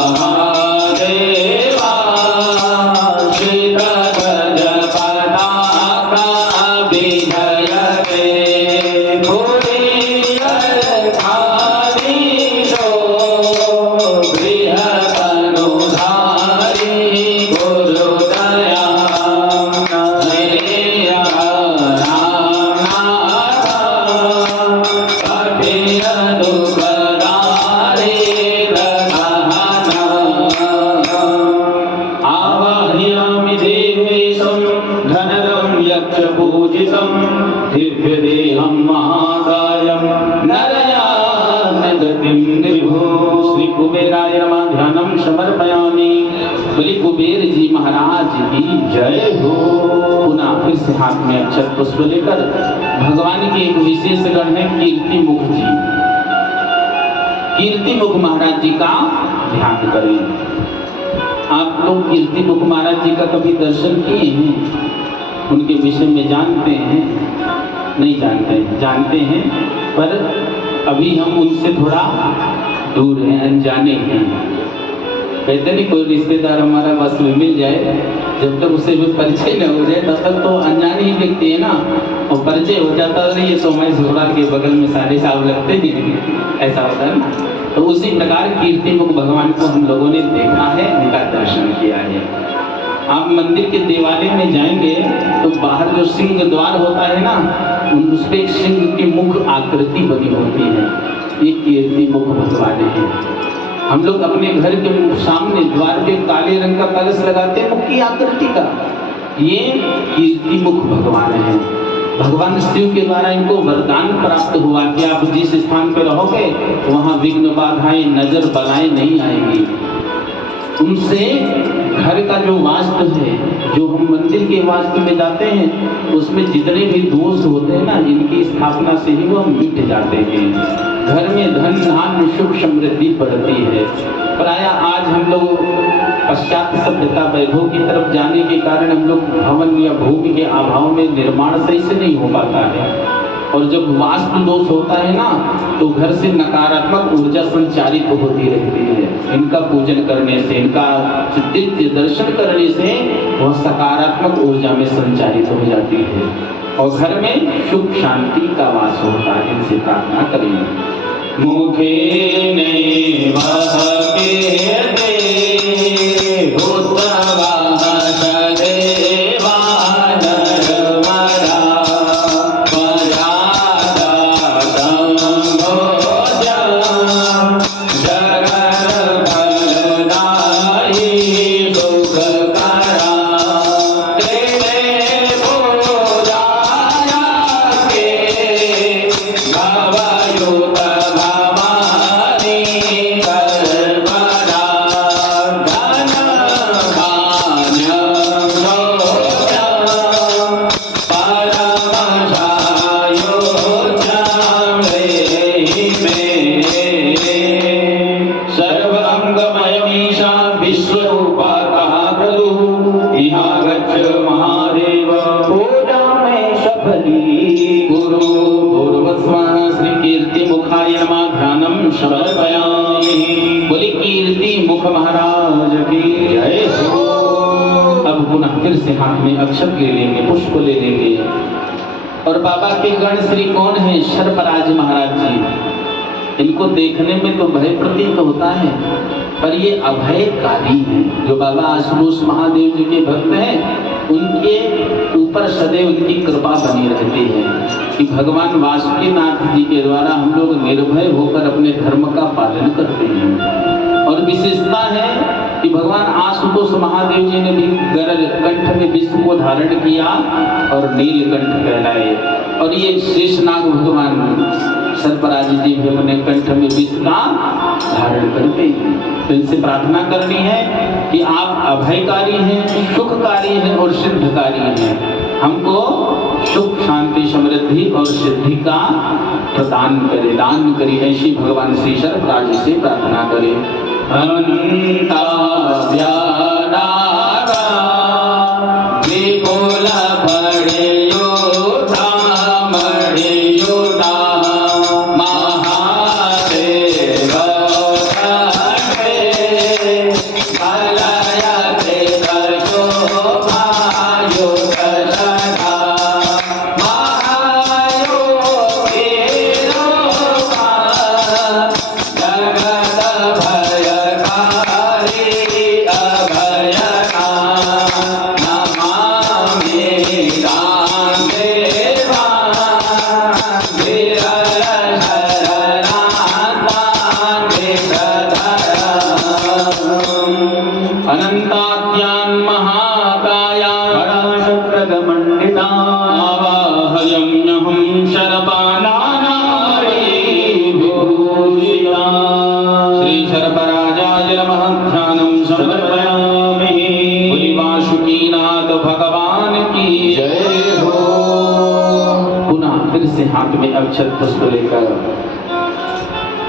महादेवा श्रीधर पताका विजयते दिव्यदेहं महाकायं नरयानगतिं निभो। श्री कुबेराय नमः ध्यानं समर्पयामि। बोले कुबेर जी महाराज की जय हो। पुनः फिर से हाथ में अक्षत पुष्प लेकर भगवान की एक विशेष गण है कीर्ति मुख जी, कीर्ति मुख महाराज जी का ध्यान करें। आप लोग कीर्ति मुख महाराज जी का कभी दर्शन किए हैं? उनके विषय में जानते हैं? नहीं जानते हैं, जानते हैं पर अभी हम उनसे थोड़ा दूर हैं, अनजाने हैं। कहते नहीं कोई रिश्तेदार हमारा बस में मिल जाए, जब तक उससे भी परिचय न हो जाए तब तक तो अनजाने ही व्यक्ति है ना, और परिचय हो जाता है ये तो मैं झोला के बगल में सारे साहब लगते हैं, ऐसा होता है ना। तो उसी प्रकार कीर्ति मुख भगवान को हम लोगों ने देखा है, उनका दर्शन किया है। आप मंदिर के देवालय में जाएंगे तो बाहर जो सिंह द्वार होता है ना, उस पे एक सिंह की मुख आकृति बनी होती है, ये कीर्ति मुख भगवान है। हम लोग अपने घर के सामने द्वार पे काले रंग का कलश लगाते हैं मुख की आकृति का, ये कीर्ति मुख भगवान है। भगवान शिव के द्वारा इनको वरदान प्राप्त हुआ कि आप जिस स्थान पे रहोगे वहाँ विघ्न बाधाएं नजर बलाएं नहीं आएंगी। उनसे घर का जो वास्तु है, जो हम मंदिर के वास्तु में जाते हैं उसमें जितने भी दोष होते हैं ना, इनकी स्थापना से ही वो मिट जाते हैं। घर में धन धान्य सुख समृद्धि बढ़ती है। प्राय आज हम लोग पश्चात सभ्यता वैभव की तरफ जाने के कारण हम लोग भवन या भूमि के अभाव में निर्माण सही से नहीं हो पाता है, और जब वास्तु दोष होता है ना तो घर से नकारात्मक ऊर्जा संचारित होती रहती है। इनका पूजन करने से, इनका दिव्य दर्शन करने से वह सकारात्मक ऊर्जा में संचारित हो जाती है और घर में सुख शांति का वास होता है। इनसे प्रार्थना करें। मुखे ने बोले कीर्ति मुख महाराज की जय हो। अब पुनः फिर से हाथ में अक्षत ले लेंगे, पुष्प ले लेंगे, और बाबा के गण श्री कौन है? सर्पराज महाराज जी। इनको देखने में तो भय प्रतीत होता है, पर ये अभयकारी हैं। जो बाबा आशुतोष महादेव जी के भक्त हैं, उनके ऊपर सदैव उनकी कृपा बनी रहती है कि भगवान वासुकीनाथ जी के द्वारा हम लोग निर्भय होकर अपने धर्म का पालन करते हैं। और विशेषता है कि भगवान आशुतोष महादेव जी ने भी गरल कंठ में विष्णु को धारण किया और नीलकंठ कहलाए। और ये शेषनाग भगवान सर्पराज जी भी अपने कंठ में विष का धारण करते हैं। तो इनसे प्रार्थना करनी है कि आप अभयकारी हैं, सुखकारी हैं और सिद्धकारी हैं। हमको सुख, शांति, समृद्धि और सिद्धि का प्रदान करे, दान करे। ऐसी भगवान श्री सर्पराज से प्रार्थना करें। अनंता व्यानागा विपुल भड़ेयो अनंताद्यान महाकाया मंडिता आवाहयम्यहं शरपानानारे विभूषिता। श्री शर्पराजाय नमः ध्यानं समर्पयामि। बोली वासुकीनाथ भगवान की जय हो। पुनः फिर से हाथ में अक्षत पुष्प लेकर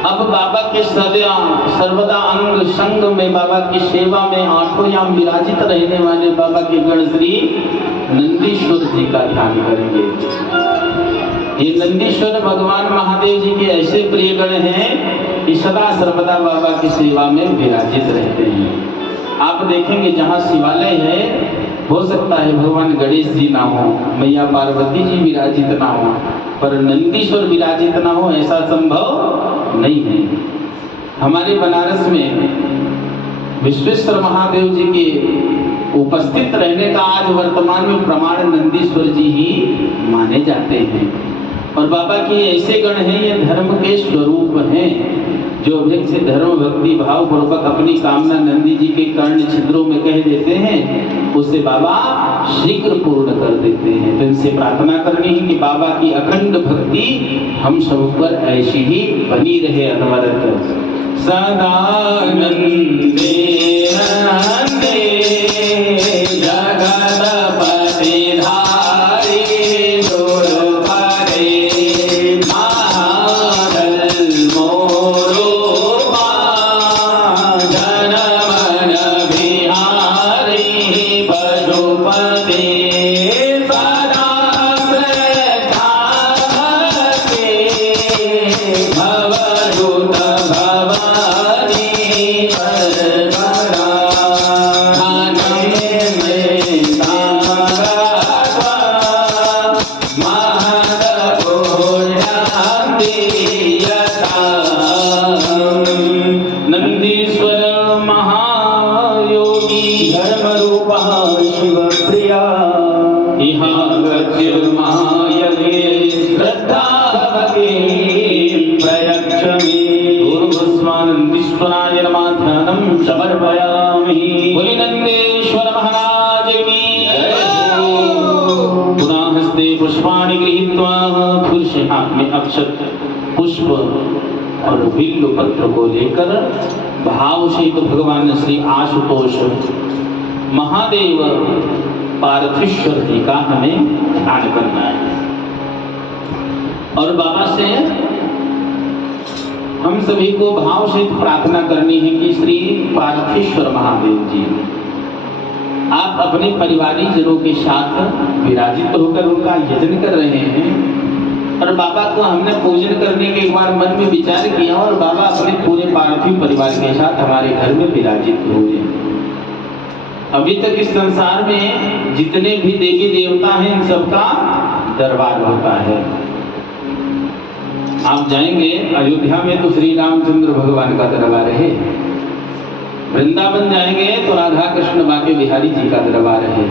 अब बाबा के सर्वदा अंग संग में, बाबा की सेवा में आठों याम विराजित रहने वाले बाबा के गण श्री नंदीश्वर जी का ध्यान करेंगे। ये नंदीश्वर भगवान महादेव जी के ऐसे प्रिय गण हैं कि सदा सर्वदा बाबा की सेवा में विराजित रहते हैं। आप देखेंगे जहाँ शिवालय है, हो सकता है भगवान गणेश जी ना हो, मैया पार्वती जी विराजित ना हो, पर नंदीश्वर विराजित ना हो ऐसा संभव नहीं है। हमारे बनारस में विश्वेश्वर महादेव जी के उपस्थित रहने का आज वर्तमान में प्रमाण नंदीश्वर जी ही माने जाते हैं। और बाबा के ऐसे गण हैं, ये धर्म के स्वरूप हैं, जो अभिक से धर्म भक्ति भाव पूर्वक अपनी कामना नंदी जी के कर्ण छिद्रों में कह देते हैं, उसे बाबा शीघ्र पूर्ण कर देते हैं। तो इनसे प्रार्थना करनी है कि बाबा की अखंड भक्ति हम सब पर ऐसी ही बनी रहे अनवरत। सदानंदे नंदे जगतपति धारी समर्पयामि। बोली नंदेश्वर महाराज की जय हो। पुनः हस्ते पुष्पाणि गृहीत्वा फिर से हाथ में अक्षत पुष्प और बिल्व पत्र को लेकर भाव से तो भगवान श्री आशुतोष महादेव पार्थेश्वर जी का हमें ध्यान करना है। और बाबा से हम सभी को भाव से प्रार्थना करनी है कि श्री पार्थेश्वर महादेव जी, आप अपने परिवारी जनों के साथ विराजित होकर उनका यजन कर रहे हैं। और बाबा को हमने पूजन करने के एक बार मन में विचार किया और बाबा अपने पूरे पार्थिव परिवार के साथ हमारे घर में विराजित हुए। अभी तक इस संसार में जितने भी देवी देवता हैं, इन सबका दरबार होता है। आप जाएंगे अयोध्या में तो श्री रामचंद्र भगवान का दरबार है, वृंदावन जाएंगे तो राधा कृष्ण बाके बिहारी जी का दरबार है।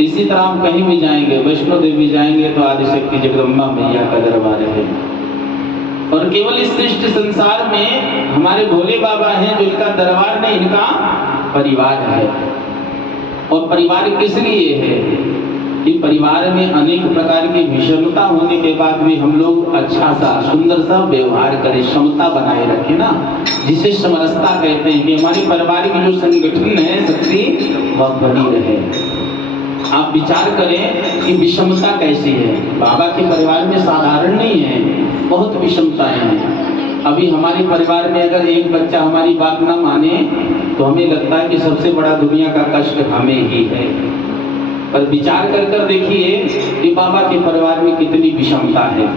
इसी तरह हम कहीं भी जाएंगे, वैष्णो देवी जाएंगे तो आदिशक्ति जगदम्बा मैया का दरबार है। और केवल इस सृष्टि संसार में हमारे भोले बाबा हैं जो इनका दरबार नहीं, इनका परिवार है। और परिवार किस लिए है कि परिवार में अनेक प्रकार की विषमता होने के बाद भी हम लोग अच्छा सा सुंदर सा व्यवहार करें, समता बनाए रखें ना, जिसे समरसता कहते हैं कि हमारे परिवार की जो संगठन है शक्ति वह बनी रहे। आप विचार करें कि विषमता कैसी है। बाबा के परिवार में साधारण नहीं है, बहुत विषमताएं हैं। अभी हमारे परिवार में अगर एक बच्चा हमारी बात ना माने तो हमें लगता है कि सबसे बड़ा दुनिया का कष्ट हमें ही है। पर विचार कर कर देखिए कि बाबा के परिवार में कितनी विषमता है।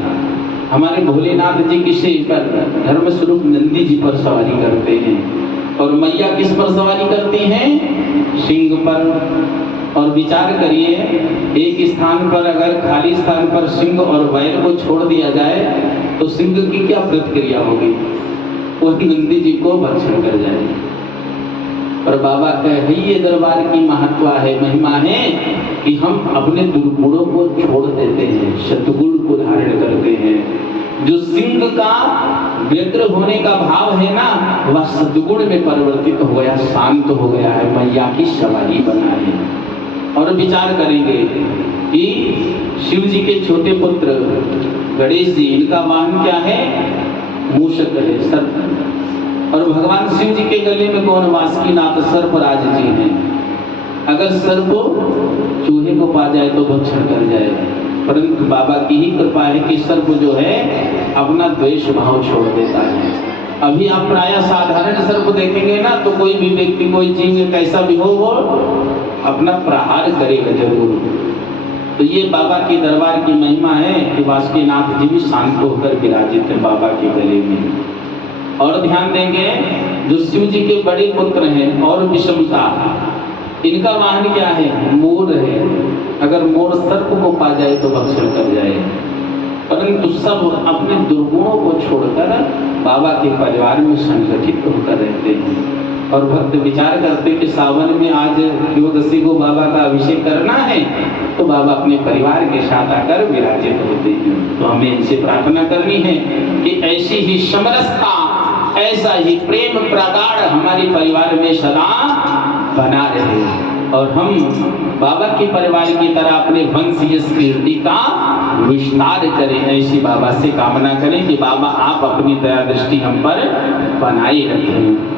हमारे भोलेनाथ जी किसी पर, धर्म स्वरूप नंदी जी पर सवारी करते हैं और मैया किस पर सवारी करती हैं? सिंह पर। और विचार करिए, एक स्थान पर अगर खाली स्थान पर सिंह और बैल को छोड़ दिया जाए तो सिंह की क्या प्रतिक्रिया होगी? वो नंदी जी को भक्षण कर जाएगी। और बाबा कहे ये दरबार की महत्व है, महिमा है कि हम अपने दुर्गुणों को छोड़ देते हैं, सद्गुण को धारण करते हैं। जो सिंह का व्यग्र होने का भाव है ना, वह सद्गुण में परिवर्तित हो गया, शांत हो गया है, मैया की सवारी बना है। और विचार करेंगे कि शिव जी के छोटे पुत्र गणेश जी, इनका वाहन क्या है? मूषक है, सर्प। और भगवान शिव जी के गले में कौन? वासुकीनाथ सर्पराज जी हैं। अगर सर्प चूहे को पा जाए तो भक्षण कर जाए, परंतु बाबा की ही कृपा है कि सर्प जो है अपना द्वेष भाव छोड़ देता है। अभी आप प्रायः साधारण सर्प देखेंगे ना तो कोई भी व्यक्ति, कोई जीव कैसा भी हो, वो अपना प्रहार करेगा जरूर। तो ये बाबा की दरबार की महिमा है कि वासुकीनाथ जी भी शांत होकर विराजित है बाबा के गले में। और ध्यान देंगे, जो शिव जी के बड़े पुत्र हैं और विषमता, इनका वाहन क्या है? मोर है। अगर मोर सर्प को पा जाए तो भक्षण कर जाए, परंतु सब अपने दुर्गुणों को छोड़कर बाबा के परिवार में संगठित होकर रहते हैं। और भक्त विचार करते कि सावन में आज त्रियोदशी को बाबा का अभिषेक करना है तो बाबा अपने परिवार के साथ आकर विराजित होते हैं। तो हमें इनसे प्रार्थना करनी है कि ऐसी ही समरसता, ऐसा ही प्रेम प्रगाढ़ हमारे परिवार में सदा बना रहे और हम बाबा के परिवार की तरह अपने वंशीय कीर्ति का विस्तार करें। ऐसी बाबा से कामना करें कि बाबा आप अपनी दया दृष्टि हम पर बनाए रखें।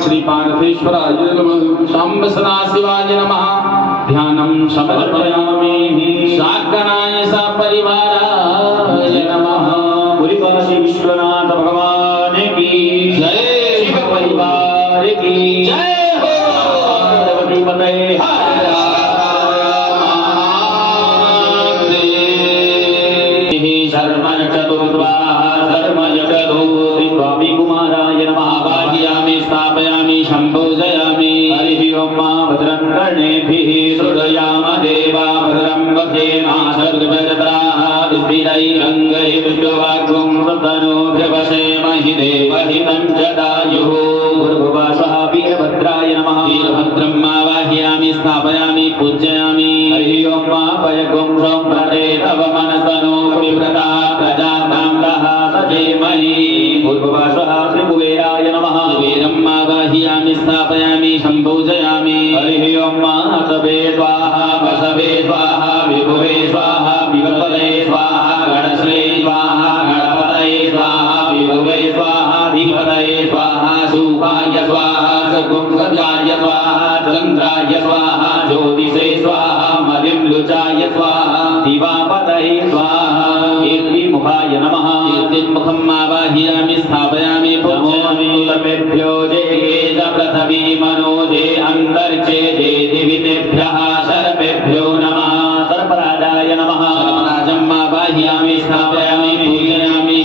श्रीपार्थेश्वराय नमः, शाम्ब सदाशिवाय नमः। ध्यानं समर्पयामि सागणाय सपरिवाराय नमः। बोलिए काशी विश्वनाथ भगवान की जय, शिव परिवार की जय हो। देवकी पते शर्मन चतुर्द्वा धर्मज चतुर् स्वामी कुमाराय नमः। भाग्यामि स्थापयामि संपूजयामि। हरि ओम भद्रं कर्णेभिः शृणुयाम देवा भद्रं वक्षेमाशर्गजत्राः स्थिरैरङ्गैः पुष्पवाग्वं तनोभिर्वशेमहि देवहितं जदायुः। भूर्भुवः स्वः वीरभद्राय नमः। वीरभद्रं मावाहि आवाहयामि स्थापयामि पूजयामि हरि ओम मापयगुं सम्प्रते तव मनसनो परिव्रता प्रजानां सजीमहि पूर्ववासः श्री कुबेराय नमः कुबेरम् आवाहयामि स्थापयामि सम्पूजयामि हरि ओम मासवे स्वाहा वसवे स्वाहा विभुवे स्वाहा विगणपते स्वाहा गणश्री स्वाहा गणपतये स्वाहा विभुवे स्वाहा धीमतये स्वाहा शुभाय स्वाहा सकुंसजाय स्वाहा चंद्राय स्वाहा ज्योतिषे स्वाहा मलिम्लुचाय स्वाहा दिवापतये स्वाहा कीर्तिमुखाय नमः कीर्तिमुखम् आवाहयामि स्थापयामि पूजयामि सर्वेभ्यो जे च पृथ्वी मनोजे अन्तर्चे जे दिवितेभ्यः सर्वेभ्यो नमः सर्वराजाय नमः सर्वराजम् आवाहयामि स्थापयामि पूजयामि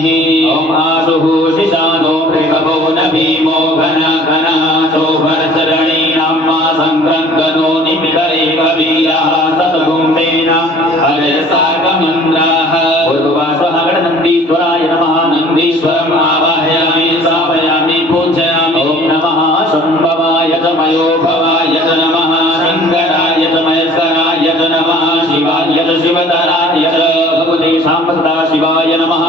ओम आशुः शिशानो मृगवो न भीमो घन घन चोभरचरणी नाम्मा संक्रन्दनो निमितरे कवीरः सतगुम्बेन हरसाकमन्द्राः पूर्ववासः गणनन्दीश्वराय नमः नन्दीश्वरम् आवाहयामि स्थापयामि पूजयामि ओम नमः शम्भवाय च मयोभवाय च नमः शङ्कराय च महेश्वराय च नमः शिवाय च शिवतराय च भगवते साम्ब सदाशिवाय नमः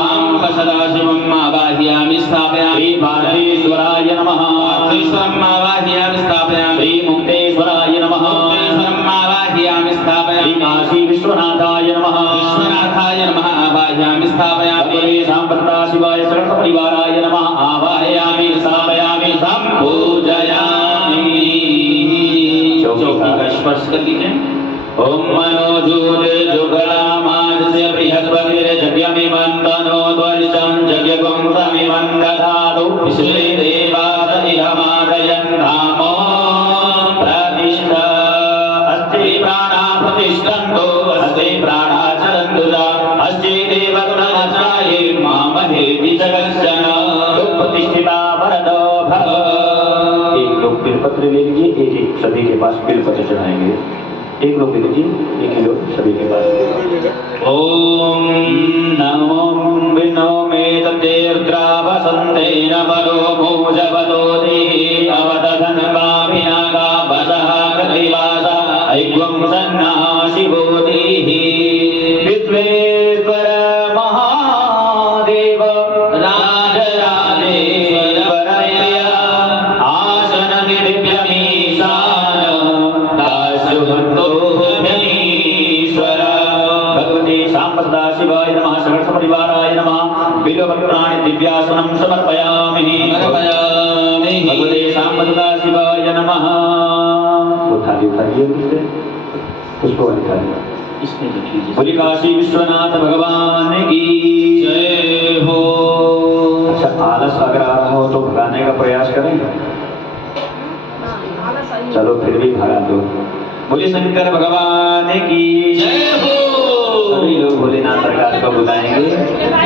सदाशिवम् आवाहयामि स्थापयामि पार्थेश्वराय नमः पार्थेश्वरम् आवाहयामि स्थापयामि मुक्तेश्वराय नमः मुक्तेश्वरम् आवाहयामि स्थापयामि काशी विश्वनाथाय नमः विश्वनाथाय नमः आवाहयामि स्थापयामि भगवते साम्ब सदाशिवाय सकल परिवाराय नमः आवाहयामि स्थापयामि सम्पूजयामि चौकी का स्पर्श कर लीजिए ओम मनोजूत जुगलामास्य बृहस्पतिर्जग्यमिमन्तनो द्वर्षं जग्यगुं समिमन्दधातु विश्वे देवास इहमादयन् धामो प्रतिष्ठा अस्ति प्राणा प्रतिष्ठन्तो अस्ति प्राणा चरन्तु च अस्ति देवगुणचाये मामहेति जगज्जन प्रतिष्ठिता वरदो भव। एक लोग बिलपत्र ले लीजिए, एक सभी के पास बिलपत्र चढ़ाएंगे। एक लोग ले लीजिए, एक ही लोग सभी के पास। ओम नमो विष्णु मे तते रुद्रा वसंते नमरो भोजवतो देहि अवदधन कामिनागा वसः कलिवास ऐक्वं सन्नः शिवो देहि विश्वेश्वर महादेव राजराजेश्वरय आसन निर्भ्यमीशान दासुभक्तोऽभ्यमीश्वर भगवते साम्ब सदाशिवाय नमः सकल सपरिवाराय नमः बिल्वपत्राणि दिव्यासनं समर्पयामि भगवते साम्ब सदाशिवाय नमः। उठाइए पुष्प उठाइए इसमें लिख लीजिए बोलिए काशी विश्वनाथ भगवान की जय हो। अच्छा आलस अगर आ रहा हो तो भगाने का प्रयास करें, चलो फिर भी भगा दो। बोलिए शंकर भगवान की जय हो। सभी लोग भोलेनाथ सरकार को बुलाएंगे।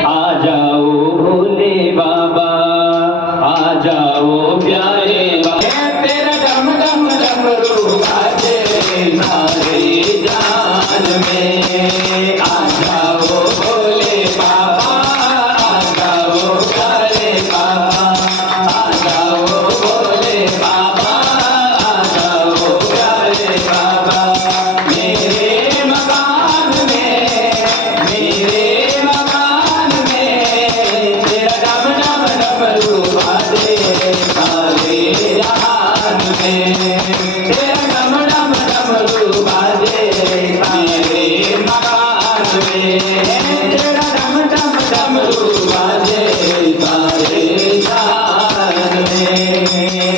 आ जाओ भोले बाबा, आ जाओ प्यारे बाबा, तेरा डम डम डमरू बाजे सारे जान में। आ जाओ भोले बाबा, आ जाओ प्यारे बाबा, आ जाओ भोले बाबा, आ जाओ प्यारे बाबा। मेरे मकान में तेरा डम डम डमरू बाजे सारे जहान में। तेरा डम डम डमरू बाजे मेरे मकान में। तेरा डम डम डमरू बाजे सारे जहान में।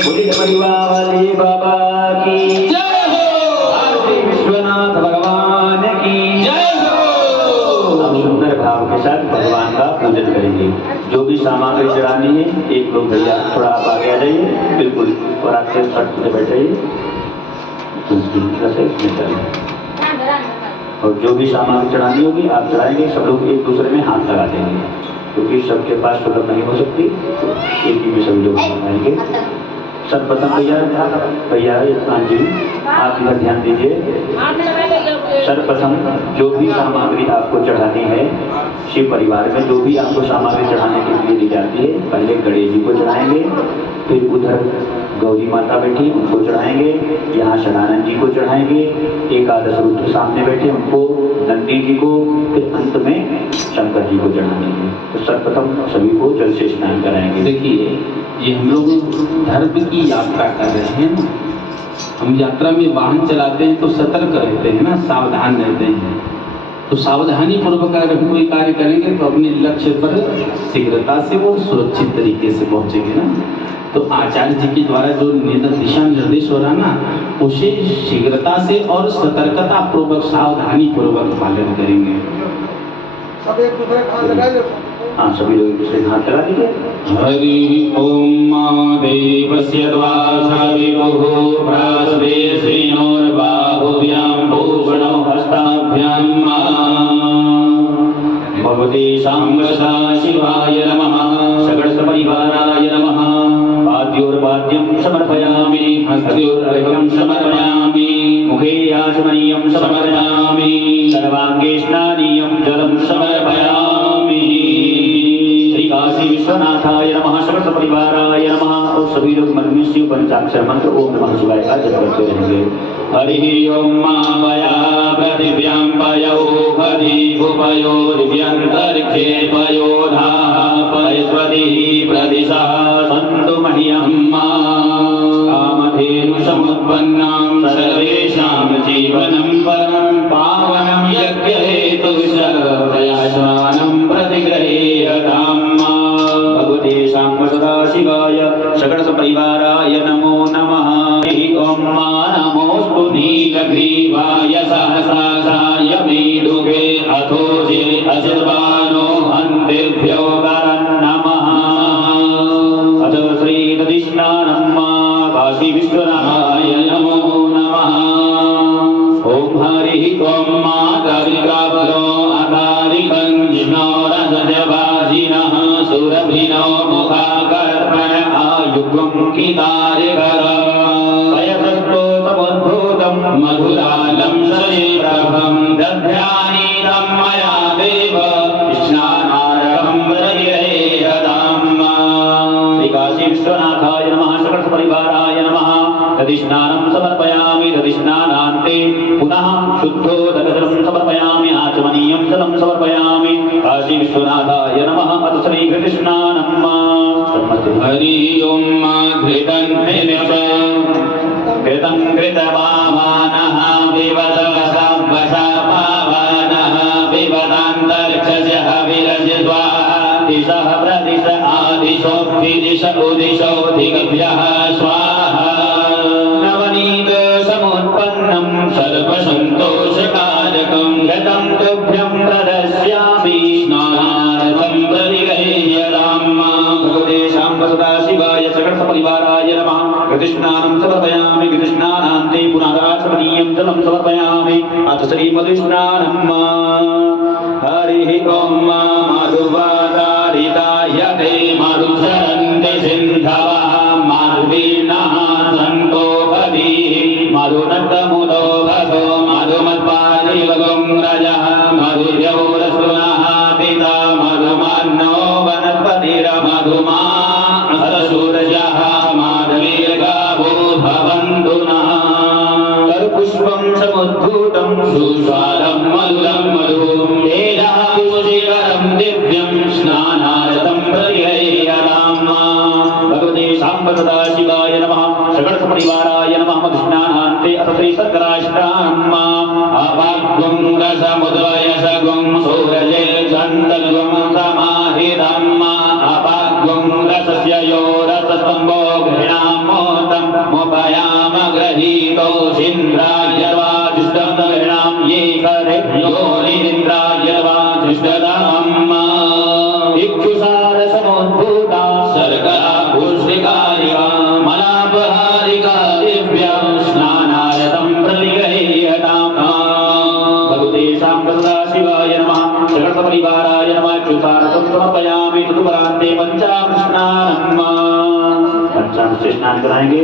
बोलिए बलुआ वाले बाबा की जय हो। काशी विश्वनाथ भगवान की जय हो। हम सुंदर भाव के साथ भगवान का पूजन करेंगे। जो भी सामग्री चढ़ानी है, एक लोग भैया थोड़ा आप आगे आ जाइए बिल्कुल, और आपके फट से बैठिए और जो भी सामग्री चढ़ानी होगी आप चढ़ाएंगे। सब लोग एक दूसरे में हाथ लगा देंगे, क्योंकि सबके पास सुलभ नहीं हो सकती, तो एक ही में सभी लोग चढ़ाएंगे। सर्वप्रथम भैया यजमान जी आप इधर ध्यान दीजिए। सर्वप्रथम जो भी सामग्री आपको चढ़ानी है शिव परिवार में जो भी आपको सामग्री चढ़ाने के लिए दी जाती है, पहले गणेश जी को चढ़ाएंगे, फिर उधर गौरी माता बैठी उनको चढ़ाएंगे, यहाँ सदानंद जी को चढ़ाएंगे, एकादश रुद्र सामने बैठे उनको, नंदी जी को, फिर अंत में शंकर जी को चढ़ाएंगे। तो सर्वप्रथम सभी को जल से स्नान कराएंगे। देखिए, ये हम लोग धर्म की यात्रा कर रहे हैं। हम यात्रा में वाहन चलाते हैं तो सतर्क रहते हैं ना, सावधान रहते हैं। तो सावधानी पूर्वक अगर कोई कार्य करेंगे तो अपने लक्ष्य पर शीघ्रता से और सुरक्षित तरीके से पहुंचेंगे ना। तो आचार्य जी के द्वारा जो दिशा निर्देश हो रहा ना, उसे शीघ्रता से और सतर्कता पूर्वक सावधानी पूर्वक पालन करेंगे। सब एक दूसरे का हाथ लगाइए। हाँ, सभी लोग एक दूसरे का हाथ लगा दीजिए। हरि ओम देवस्य द्वासा विभुः प्रास्ते श्रीनोर्बाहुभ्यां भूषणो हस्ताभ्यां भगवते शाम्ब सदाशिवाय नमः, सकलसपरिवाराय नमः। वाद्योर्वाद्यं समर्पयामि, हस्त्योर्घ्यं समर्पयामि, मुखे आचमनीयं समर्पयामि, सर्वाङ्गे स्नानीयं जलं समर्पयामि। श्री काशी विश्वनाथाय नमः, सकलसपरिवाराय नमः। और सभी लोग मन में शिव पंचाक्षर मंत्र ओम नमः शिवाय का जप करते रहेंगे। हरि ओम माया पृथिव्यां पयोर्भुपयोर्भ्यन्तरिक्षे पयोधाः पयस्वतिः प्रदिशः सन्तु मह्यं कामधेनुसमुत्पन्नां सर्वेषां जीवनं परं पावनं यज्ञहेतुस्नानं प्रतिगृह्यताम्। भगवते शाम्ब सदाशिवाय सकलसपरिवाराय नमो नमः। ओम नमोस्तु नीलग्रीवाय सहस्राय मेढुके अथोजे अजर्वाणो हन्तेभ्यो वरं नमः। अथ श्री दधिस्नानं काशी विश्वनाथाय नमो नमः। ओम हरि ओम मातरिकाभ्यो अकारिकं जिष्णोरसजवाजिनः सुरभिनो मुखाकर्पण आयुग्मं कितारिकर मधुरालं शरीरभं दध्यानीतं मया देव स्नानार्थं प्रतिगृह्यताम्। श्री काशी विश्वनाथाय नमः, सकलसपरिवाराय नमः। दधिस्नानं समर्पयामि, दधिस्नानान्ते पुनः शुद्धोदकजलं समर्पयामि, आचमनीयं जलं समर्पयामि। काशी विश्वनाथाय नमः। अथ श्री घृतस्नानं। हरि ओम घृतं घृतं घृतवामानः विवदवसवसा पावनः विवदान्तरिक्षस्य विरजित्वा दिशः प्रदिश आदिशोऽभिदिश उदिशोऽधिगभ्यः स्वाहा। नवनीत समुत्पन्नं सर्वसन्तोषकारकं घृतं तुभ्यं प्रदस्यामि, स्नानार्थं प्रतिगृह्यताम्। भगवते शाम्ब सदाशिवाय सकलसपरिवाराय नमः। घृतस्नानं समर्पयामि, घृतस्नानान्ते पुनः आचमनीयं जलं समर्पयामि। अथ श्री मधुस्नानं। हरिः ओम मधुवादारिताय ते मधुचरन्ति सिन्धवः मधुवीर्णः सन्तो भवीः मधुनक्तमुदो भसो मधुमत्पादिवगुं रजः मधुर्यौरसुनः पिता मधुमन्नो वनस्पतिरमधुमा सूरजः माधवीर्गावो भवन्तु नः। कर्पुष्पं समुद्भूतं सुस्वादं मधुरं मधुं तेजापूषिकरं दिव्यं स्नानार्थं प्रतिगृह्यताम्। भगवते शाम्ब सदाशिवाय नमः, सकलसपरिवाराय नमः। मधुस्नानान्ते अथ श्री शर्कराष्टाम्। अपाग्गुं रसमुद्वयसगुं सूरजे चन्दगुं समाहितम्। अपाग्गुं रसस्य यो रसस्तम्भो घृणामोदं मुपयाम गृहीतो सिन्द्राय वाजुष्टं घृणां ये करे योनिन्द्राय वाजुष्टतमम्। इक्षुसारसमुद्भूता शर्करा पुष्टिकारिका मलापहारिका दिव्या स्नानार्थं प्रतिगृह्यताम्। भगवते शाम्ब सदाशिवाय नमः, सकलसपरिवाराय नमः। इक्षुसारसं समर्पयामि, तदुपरान्ते पंचामृत स्नानं। पंचामृत से स्नान कराएंगे।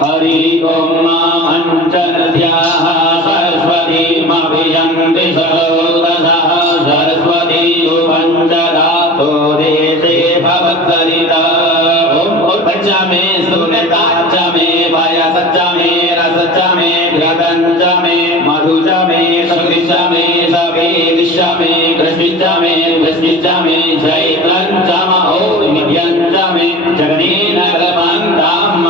हरि ओम अंचनद्याः सरस्वतीमभियन्ति सर्वतः सरस्वती उपञ्चदातो देशे भवत्सरिता ओम और पंचा में सुनता च में भयस च में रस च में घृतं च में मधु च में शक्ति च में सवे विश्व में कृषि च में वृष्टि च में जैतं च महो नित्यं च में जगनेन कल्पन्ताम्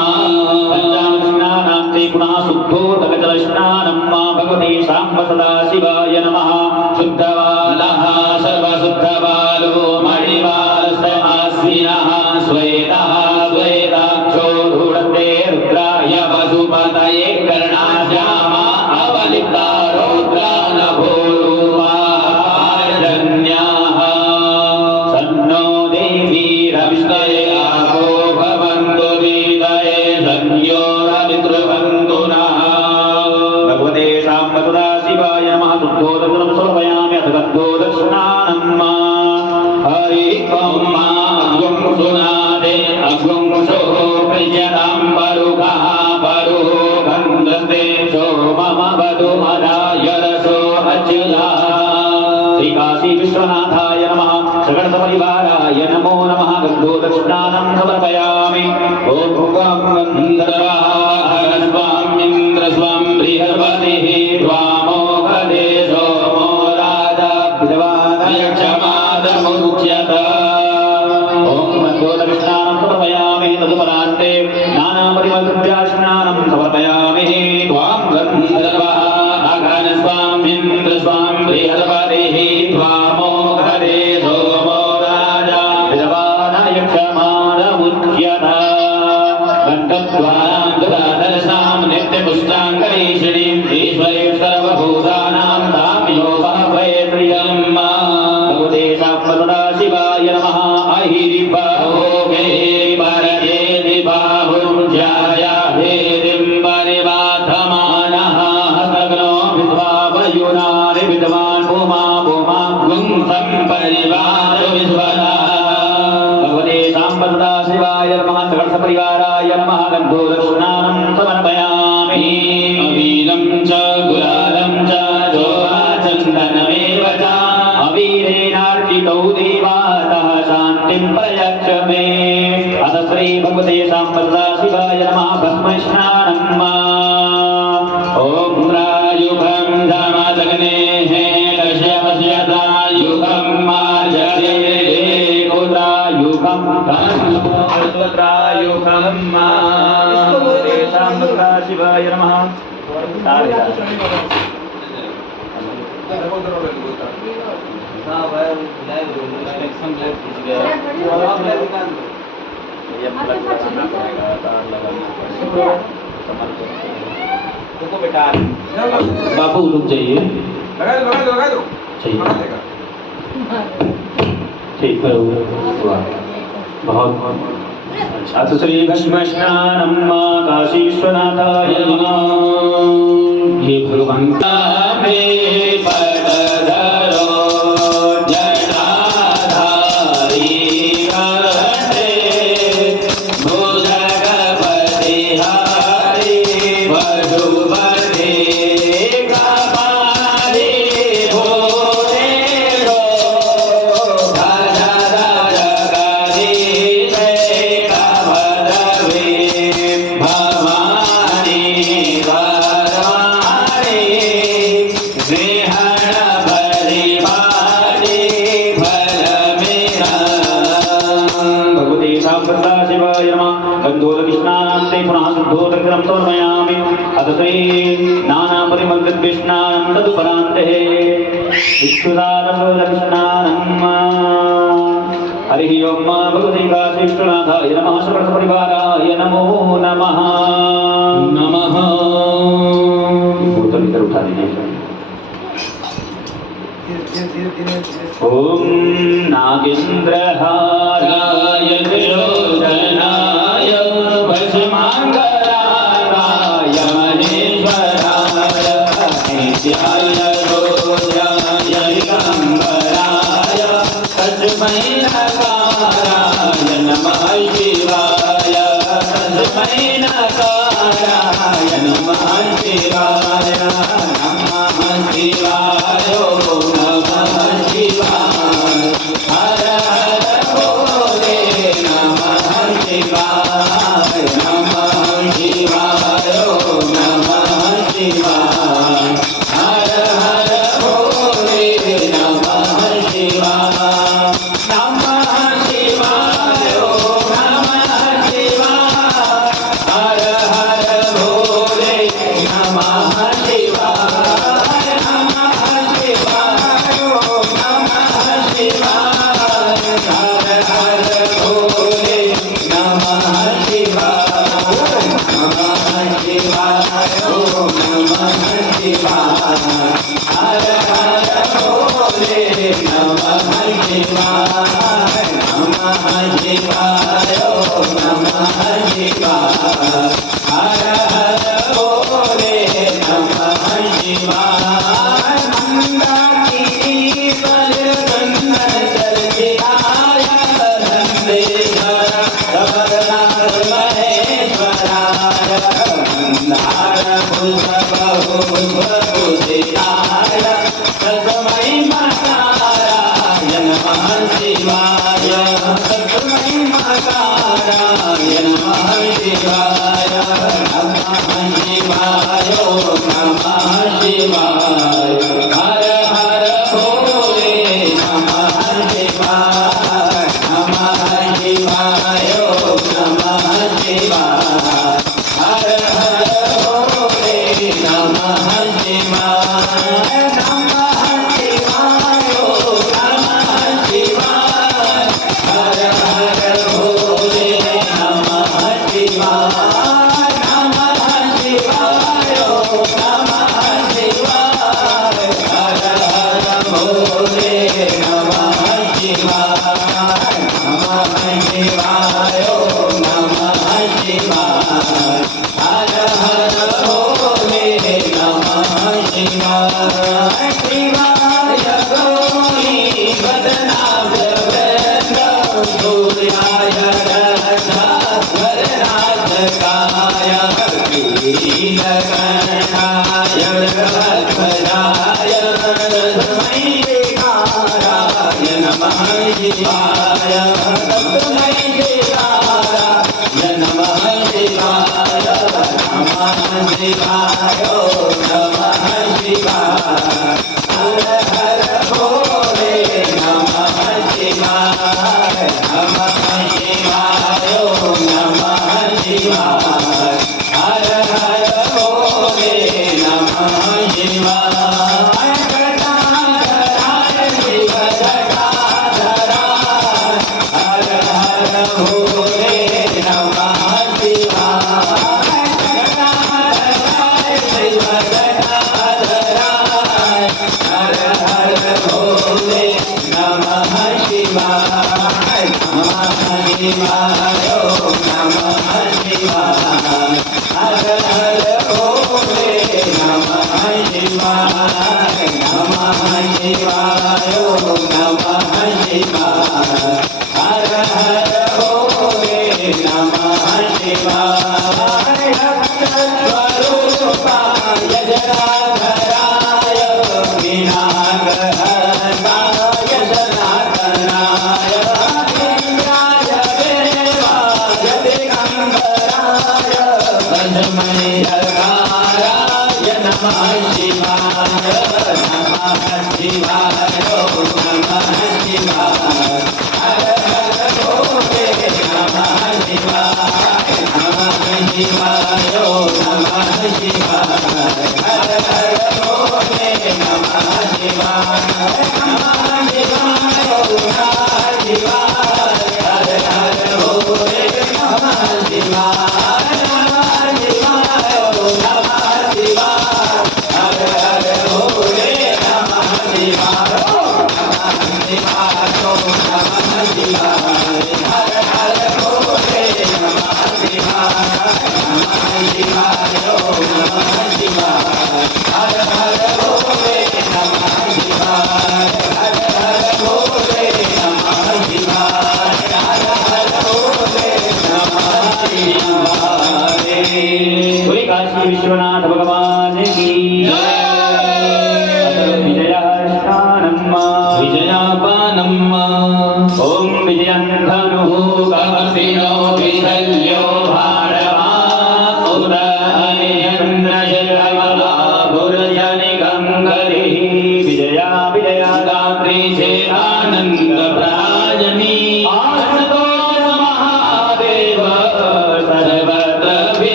पुनः शुद्धोदकजलस्नानं भगवते साम्ब सदाशिवाय नमः शुद्धबालः सर्वशुद्धबालो मणिबालस्यास्मिनः श्वेतः श्वेताक्षो धूढते रुद्राय वसुपतये कर्णाश्यामा अवलिप्ता रौद्रानभोरुवाजन्याः सन्नो देवी रविष्टये आपो भवन्तु वीदये संयो रविद्रुवन्तु नः भगवते साम्ब सदाशिवाय नमः शुद्धोदकं समर्पयामि अथ गन्धोदकस्नानं हरि ओम अग्वं सुनादे अग्वं शोः प्रियतां परुगः परुः गन्धस्ते सोमम वधु मदाय रसो अच्युतः श्री काशी विश्वनाथाय नमः सकल परिवाराय नमो नमः गन्धोदकस्नानं समर्पयामि ओम भुवं गन्धर्वाः बृहस्पतिः त्वामोघदे सोमो राजा विद्वानयक्षमादमुच्यत ओम गन्धोदकस्नानं समर्पयामि तदुपरान्ते नानापरिमलद्रव्यास्नानं समर्पयामि त्वां गन्धर्वः अघनस्वामिन्द्रस्वां बृहस्पतिः त्वामोघदे सोमो राजा विद्वानयक्षमादमुच्यत गन्धद्वारां दुरादर्शां नित्यपुष्टाङ्गैषिणीं ईश्वरीं सर्वभूतानां ताम्यो भावये प्रियम् भगवते साम्ब सदाशिवाय नमः अहिरिबाहुगे परयेति बाहुं ध्यायाहेतिं परिवाधमानः हस्तग्नो विद्वावयुनानि विद्वान् भूमा भूमाग्वं सम्परिवार विश्वतः भगवते साम्ब सदाशिवाय नमः सकल सपरिवाराय नमः गन्धोदकस्नानं समर्पयामि अवीरं च गुलालं च जोहाचन्दनमेव च अवीरेणार्चितौ देवातः शान्तिं प्रयच्छ मे अथ श्री भगवते साम्ब सदाशिवाय नमः भस्मस्नानम् ॐ रायुगं धमदग्नेः कश्यपश्यतायुगं मार्जये गोत्रायुगं गोत्रायुगं भगवते साम्ब सदाशिवाय नमः बाबू रुक जाइए लगा दो चाहिए ठीक है बहुत अच्छा तो श्री भस्मस्नानं काशी विश्वनाथाय नमः हे भगवंता में पदधरो जटाधारी कंठे भुजगपति हरि वसुपते कपाले भूदेशो भजरजगदीशे कवदवे भवानी परमारे गृहण परिपाले फलमेरा भगवते साम्ब सदाशिवाय नमः गन्धोदकस्नानं ते पुनः शुद्धोदकं समर्पयामि अथ श्री नानापरिमलद्रव्यस्नानं तदुपरान्ते विश्वदानशोदकस्नानं हरिः ओम भगवते काशी विश्वनाथाय नमः सकल परिवाराय नमो नमः नमः बोतल इधर उठा दीजिए ओम नागेन्द्रहाराय त्रिलोचनाय भस्मांगरागाय महेश्वराय नित्याय रोजाय दिगंबराय तस्मै नकाराय नमः शिवाय तस्मै नकाराय शिवाय नमः शिवाय नमः शिवाय हर हर भोले नमः शिवाय नमः शिवाय नमः शिवाय हर हर भोले नमः शिवाय नमः शिवाय नमः शिवाय हर हर भोले नमः शिवाय नमः शिवाय नमः शिवाय हर हर भोले नमः शिवाय नमः शिवाय नमः शिवाय हर हर भोले नमः शिवाय नमः शिवाय नमः शिवाय हर हर भोले नमः शिवाय मंदाकिनीश्वर चंदन चर्चिताय नंदेश्वर अमरनाथ महेश्वराय मंदार पुष्प पुष्पभूषिताय तस्मै मकाराय नमः शिवाय तस्मै मकाराय नमः शिवाय नमः शिवाय नमः शिवाय हर हर भोले नमः शिवाय नमः शिवाय नमः शिवाय हर हर भोले नमः शिवाय नमः शिवाय नमः शिवाय हर हर भोले नमः शिवाय नमः शिवाय नमः शिवाय हर हर भोले नमः शिवाय नमः शिवाय नमः शिवाय हर हर भोले नमः शिवाय शिवाय गौरी बदनाम वृंद सूर्याय वरनाथकाय नीलकण्ठाय वृषध्वजाय तस्मै शिवाय नमः शिवाय तस्मै शिवाय नमः शिवाय नमः शिवाय नमः शिवाय हर हर भोले नमः शिवाय नमः शिवाय नमः शिवाय हर हर भोले नमः शिवाय जटाधराय शिव जटाधराय हर हर भोले नमः शिवाय जटाधराय शिव जटाधराय हर हर भोले नमः शिवाय नमः शिवाय नमः शिवाय हर हर भोले नमः शिवाय नमः शिवाय नमः शिवाय हर हर भोले नमः शिवाय स्वरूपाय जटाधराय विनाशहस्ताय सनातनाय इंद्राय देवाय दिगंबराय तस्मै हराय नमः शिवाय नमः शिवाय नमः शिवाय हर हर भोले नमः शिवाय नमः शिवाय नमः शिवाय हर हर भोले नमः शिवाय नमः शिवाय नमः शिवाय हर हर भोले नमः शिवाय नमः शिवाय नमः शिवाय हर हर भोले नमः शिवाय नमः शिवाय नमः शिवाय हर हर भोले नमः शिवाय नमः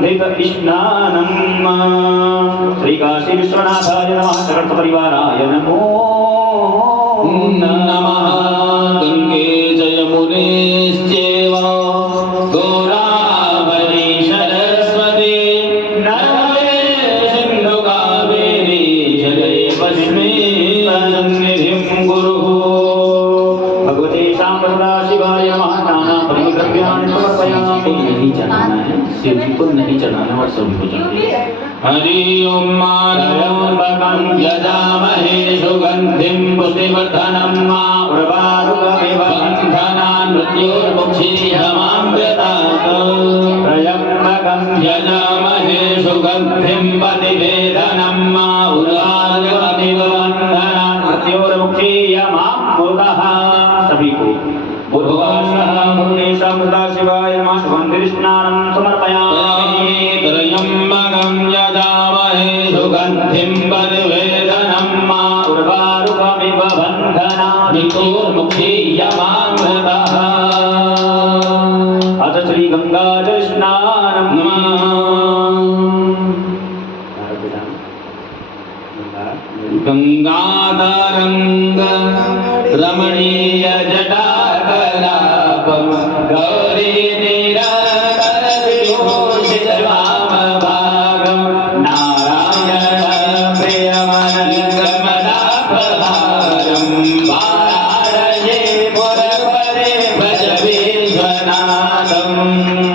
सुगंधित स्नानम श्री काशी विश्वनाथाय नमः सकल परिवाराय नमो नमः गंगे जयमुनेश्चैव गोदावरी सरस्वती नर्मदे सिन्धु कावेरी जलेस्मिन् सन्निधिं कुरु। भगवते शाम्बरदा शिवाय नमः नाना परिद्रव्याणि समर्पयामि। नहीं चढ़ाना है, शिव जी को नहीं चढ़ाना और सभी को चढ़ाना। हरि ओम मानवं यजामहे सुगंधिं पुष्टिवर्धनं मा उर्वारुकमिव बन्धनान् मृत्योर्मुक्षीयमामृतात् त्र्यम्बकं यजामहे सुगंधिं पतिवेदनं मा उर्वारुकमिव बन्धनान् मृत्योर्मुक्षीयमामृतः। सभी को भगवते शिवाय नमः सुगंधित स्नानं समर्पयामि। त्र्यम्बकं यजामहे सुगंधिं पतिवेदनं मा उर्वारुकमिव बन्धनात् मृत्योर्मुक्षीयमामृतः। अथ श्री गंगाजल स्नानं गंगाधरंग रमणीय जटाकलापम गौरी निराकर विभूषित वामभागम नारायण प्रियमनंगमदापहारम वाराणसी पुरपरे भज विश्वनाथम।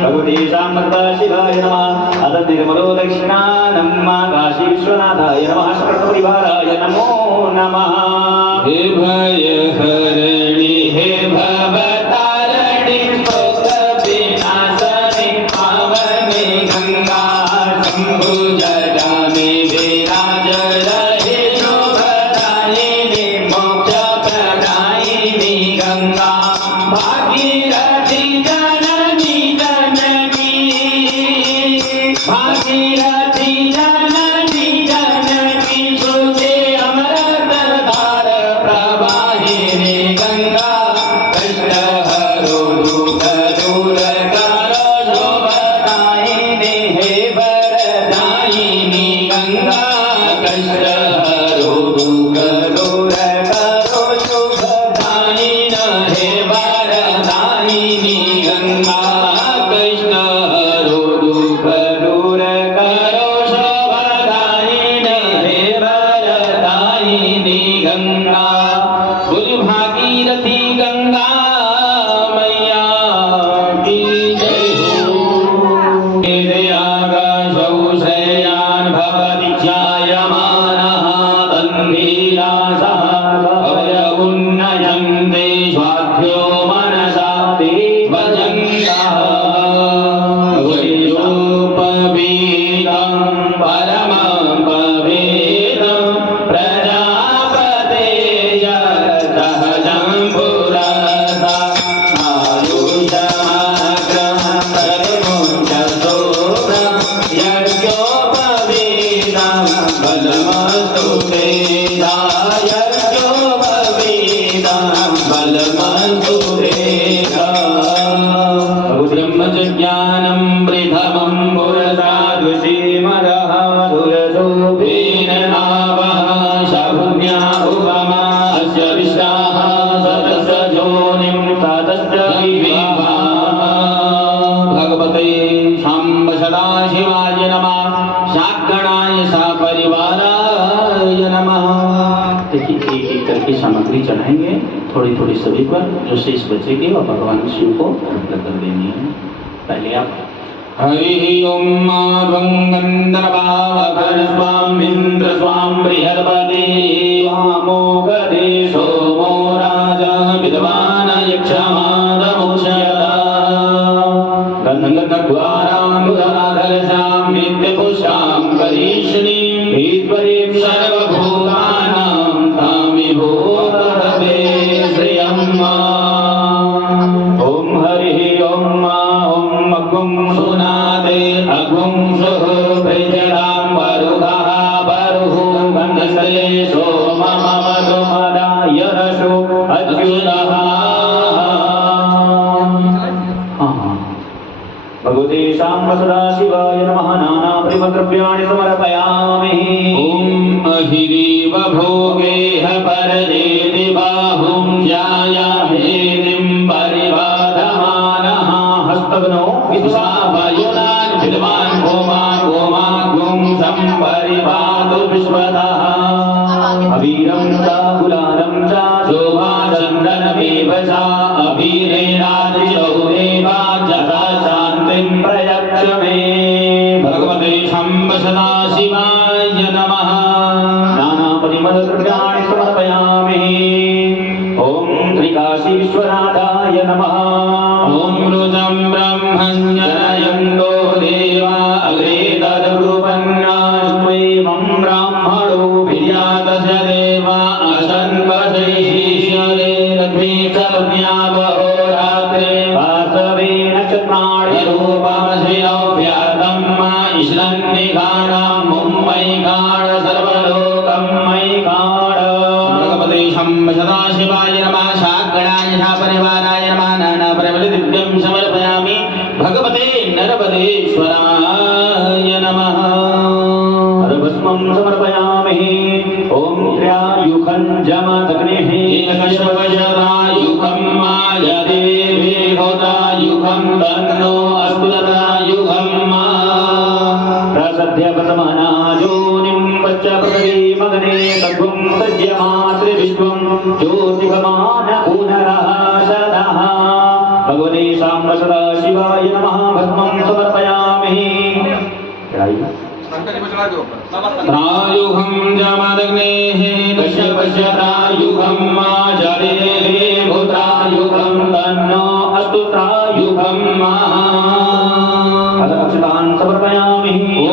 भगवते शाम्बरदा शिवाय नमः। अथ निर्मलो दक्षिणानं काशी विश्वनाथाय नमः सकल परिवाराय नमो नमः। हे भय हरणी हे भवतारिणी शोक विनाशनी पावनी गंगा शंभु जटा में विराज रहे शोभदायिनी मोक्ष प्रदायिनी गंगा भागीरथी जननी जननी भागीरथी जननी जननी सुते अमृत धार प्रवाहिनी गंगा कष्ट हरो दुख दूर करो शोभदायिनी हे वरदायिनी गंगा कष्ट हरो दुख दूर करो शोभदायिनी हे वरदायिनी गंगा कष्ट हरो दुख दूर करो शोभदायिनी हे वरदायिनी गंगा। बोल भागीरथी गंगा मैया की जय हो। आकाशौ शय्यान् भवति ध्यायमानः तन्वीरासः भवय उन्नयन्ते स्वाध्यो मनसा ते भजन्तः वैयोपवीतं परमं पवित्रं प्रजापते सहजं पुरसा आयुषमग्रहं परिमुञ्चतोषं यज्ञोपवीतं बलमस्तु ते यज्ञोपवीतं बलमस्तु ते ब्रह्मज्ञानं वृथमं पुरसा दुषीमदः सुरसोभेन नावः शकुन्या उपमा अस्य विष्टाः सतस्य योनिं ततस्य विवाह। भगवते शाम्ब सदाशिवाय नमः शाकणाय सपरिवाराय नमः। देखिए एक एक करके सामग्री चढ़ाएंगे थोड़ी थोड़ी सभी पर, जो शेष बचेगी वह भगवान शिव को अर्पण कर देनी है। पहले आप हरि ओम माध्वं गंधर्वावकर स्वामिन्द्र स्वाम बृहस्पति वामोगदे सोमो राजा विद्वान् यक्षमादमुच्यता गन्धद्वारां नित्यपुष्टां करीषिणीं ईश्वरीं सर्वभूतानां तामिभूतवे श्रियम्मा। ओम हरि ओम अग्गुं सुनादे अग्गुं सुः प्रजलां वरुगः वरुः गन्धस्ते सोममवधुमदाय रसो अच्युतः। भगवते शाम साम्ब सदाशिवाय नमः नानापरिमद्रव्याणि समर्पयामि ओम अहिरीव भोगेह परदेति बाहुं ध्यायामेतिं परिबाधमानः हस्तगनो विश्वावयुनान् विद्वान् गोमागुं सम्परिबाधु विश्वतः अवीरं च गुलालं च शोभाचन्द्रनमेव च अभिरेणादिशौरेवा जता शान्तिं प्रयच्छ मे भगवते शम्भ सदाशिवाय नमः नानापरिमलद्रव्याणि समर्पयामि ॐ त्रिकाशी विश्वनाथाय नमः ॐ रुजं ब्रह्मण्यनयन्तो देवा अग्रे तद्रूपन्नास्त्वेमं ब्राह्मणो विद्यातस्य देवा असन्वशैश्वरे रथ्वे सर्व्यावहोरात्रे वासवेन चत्वारि रूपमश्रियो व्यातं मा ईश्वरन्निघाणां मुम्बैघाण सर्वलोकं मैकाड भगवते शम्भ सदाशिवाय नमः शाकडाय परिवाराय नमः नानापरिमलदिव्यं समर्पयामि भगवते नरपदेश्वराय नमः अर्भस्मं समर्पयामि ॐ त्र्यायुखं जमदग्निः एकशवशतायुगं मायदेवे होतायुगं तन्नो अस्तु तथायुगं मा प्रसध्यपतमनाजोनिं पश्चपदीमग्ने तद्वं सज्यमातृविश्वं ज्योतिगमान पुनरः शरदः भगवते साम्ब सदाशिवाय नमः भस्मं समर्पयामि शंकर जी को चढ़ा दो प्रायुगं जमदग्नेः कश्यपश्यतायुगं मायदेवे होतायुगं तन्नो अस्तु तथायुगं मा अक्षतान् समर्पयामि ॐ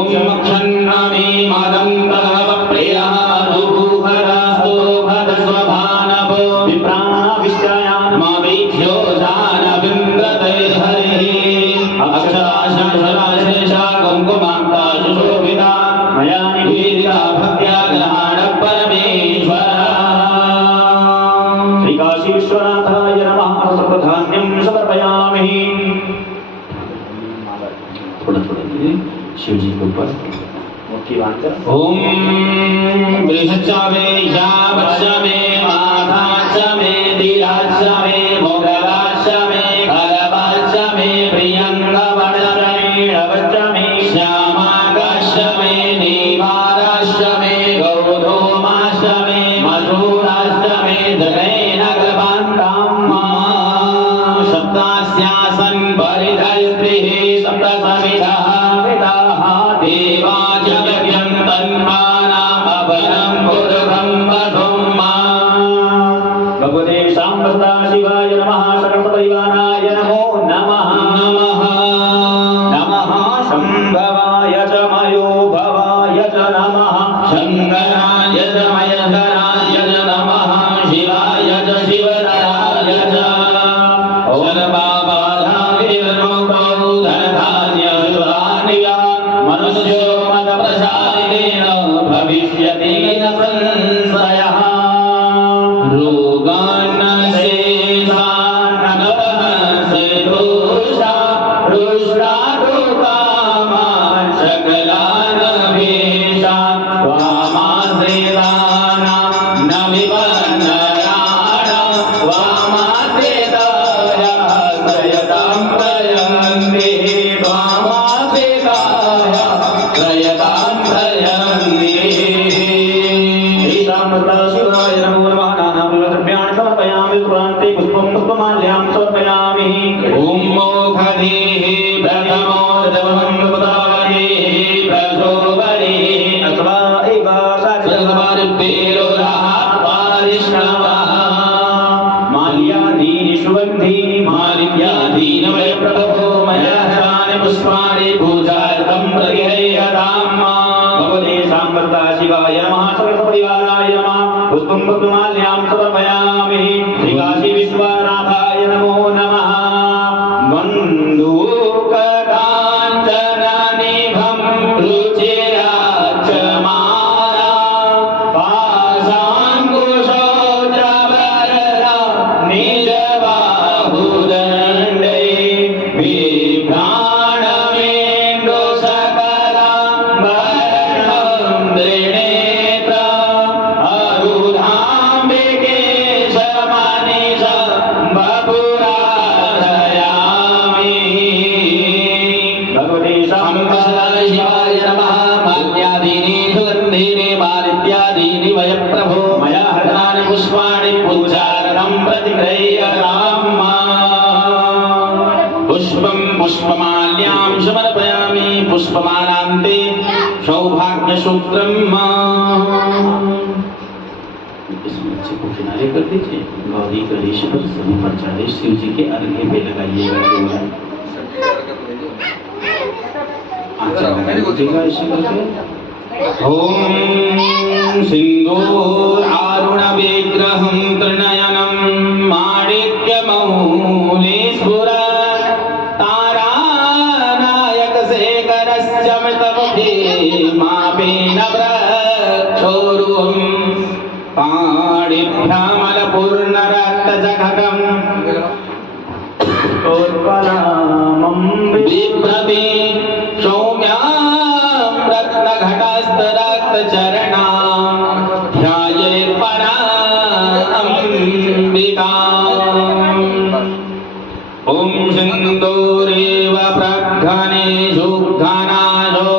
क्षन्नामि मादन्तः प्रियः रूपरास्तो भदस्वभानभो विप्राणाविष्टायान् मा वीक्ष्यो जानविन्द्रते हरिः अक्षराशेषा कुङ्कुमान्ता सुशोभिता मया निवेदिता भक्त्या ग्रहाण परमेश्वर श्रीकाशी विश्वनाथाय नमः सर्वधान्यं समर्पयामि थोड़ा थोड़ा शिव जी के ऊपर मुट्ठी बांधकर ॐ बृहच्चवे यावच्चवे माधाच्चवे दिलाच्चवे मोगलाच्चवे करवाच्चवे प्रियङ्गवडरणीडवच्चवे श्यामाकाश्चवे नीवाराश्चवे गौधूमाश्चवे मधुराश्चवे जगैनगरबान्तां मा सप्तास्यासन् परिधस्त्रिः सप्तसमिधः विदाः देवा जगत्यं तन्मानामपरं पुरुषं वधुं मा भगवते साम्ब सदाशिवाय नमः सकलपरिवाराय नमो नमः नमः नमः शम्भवाय च मयो भवाय च नमः शङ्कराय च मयधराय च नमः शिवाय च शिवधराय च सर्वबाधाविर्मुक्तौ धनधान्यसुरान्विता मनुष्यो मदप्रसादेन भविष्यति न संशयः रोगान् शेषान् दोषा रुष्टारोगामान् सकलान् भेषान् वामाश्रितानां न विपन्नराणां वामाश्रिताय श्रयतां प्रयन्ति वामाश्रिताय श्रयतां प्रयन्ति श्रीसाम्ब सदाशिवाय नमो नमः नानापरिमलद्रव्याणि समर्पयामि पुरान्ते पुष्पं पुष्पमाल्यां समर्पयामि ॐ मोखधीः प्रथमोर्धवं पुतावधीः प्रचोबलीः अथवा एव सर्वरुद्धिरोधाः पारिष्णवः माल्यादीनि सुगन्धीनि मालिन्याधीन वयप्रभो मयानि पुष्पाणि पूजार्थं प्रतिहयतां मा भगवते साम्ब सदाशिवाय नमः सकलपरिवाराय नमः पुष्पं पुष्पमाल्यां समर्पयामि श्रीकाशी विश्वनाथाय नमो नमः बन्धूककाञ्चननिभं रुचिराचमारा पाशाङ्कुशोज्जवरदा निजबाहुदण्डे बिभ्राणमेघ पुष्पमालान्ते सौभाग्यसूत्रम्। इस बच्चे को किनारे कर दीजिए। गौरी गणेश पर सभी प्रचारे शिव जी के अर्घ्य पे लगाइएगा। आचरण लगाइएगा ऐसे करके। ओम सिंदूर आरुण विग्रहं त्रिनयनं माणिक्यमौले स्फुरत् तारानायक शेखरस्य मृतमुखे मापेन वृक्षोरुहं पाणिभ्यामलपूर्णरक्तजघटम् बिभ्रति सौम्यां रत्नघटस्थरक्तचरणां ध्यायेत् पराम्बिकाम्। ॐ सिन्दूरेव प्रघ्नेषु घनाशो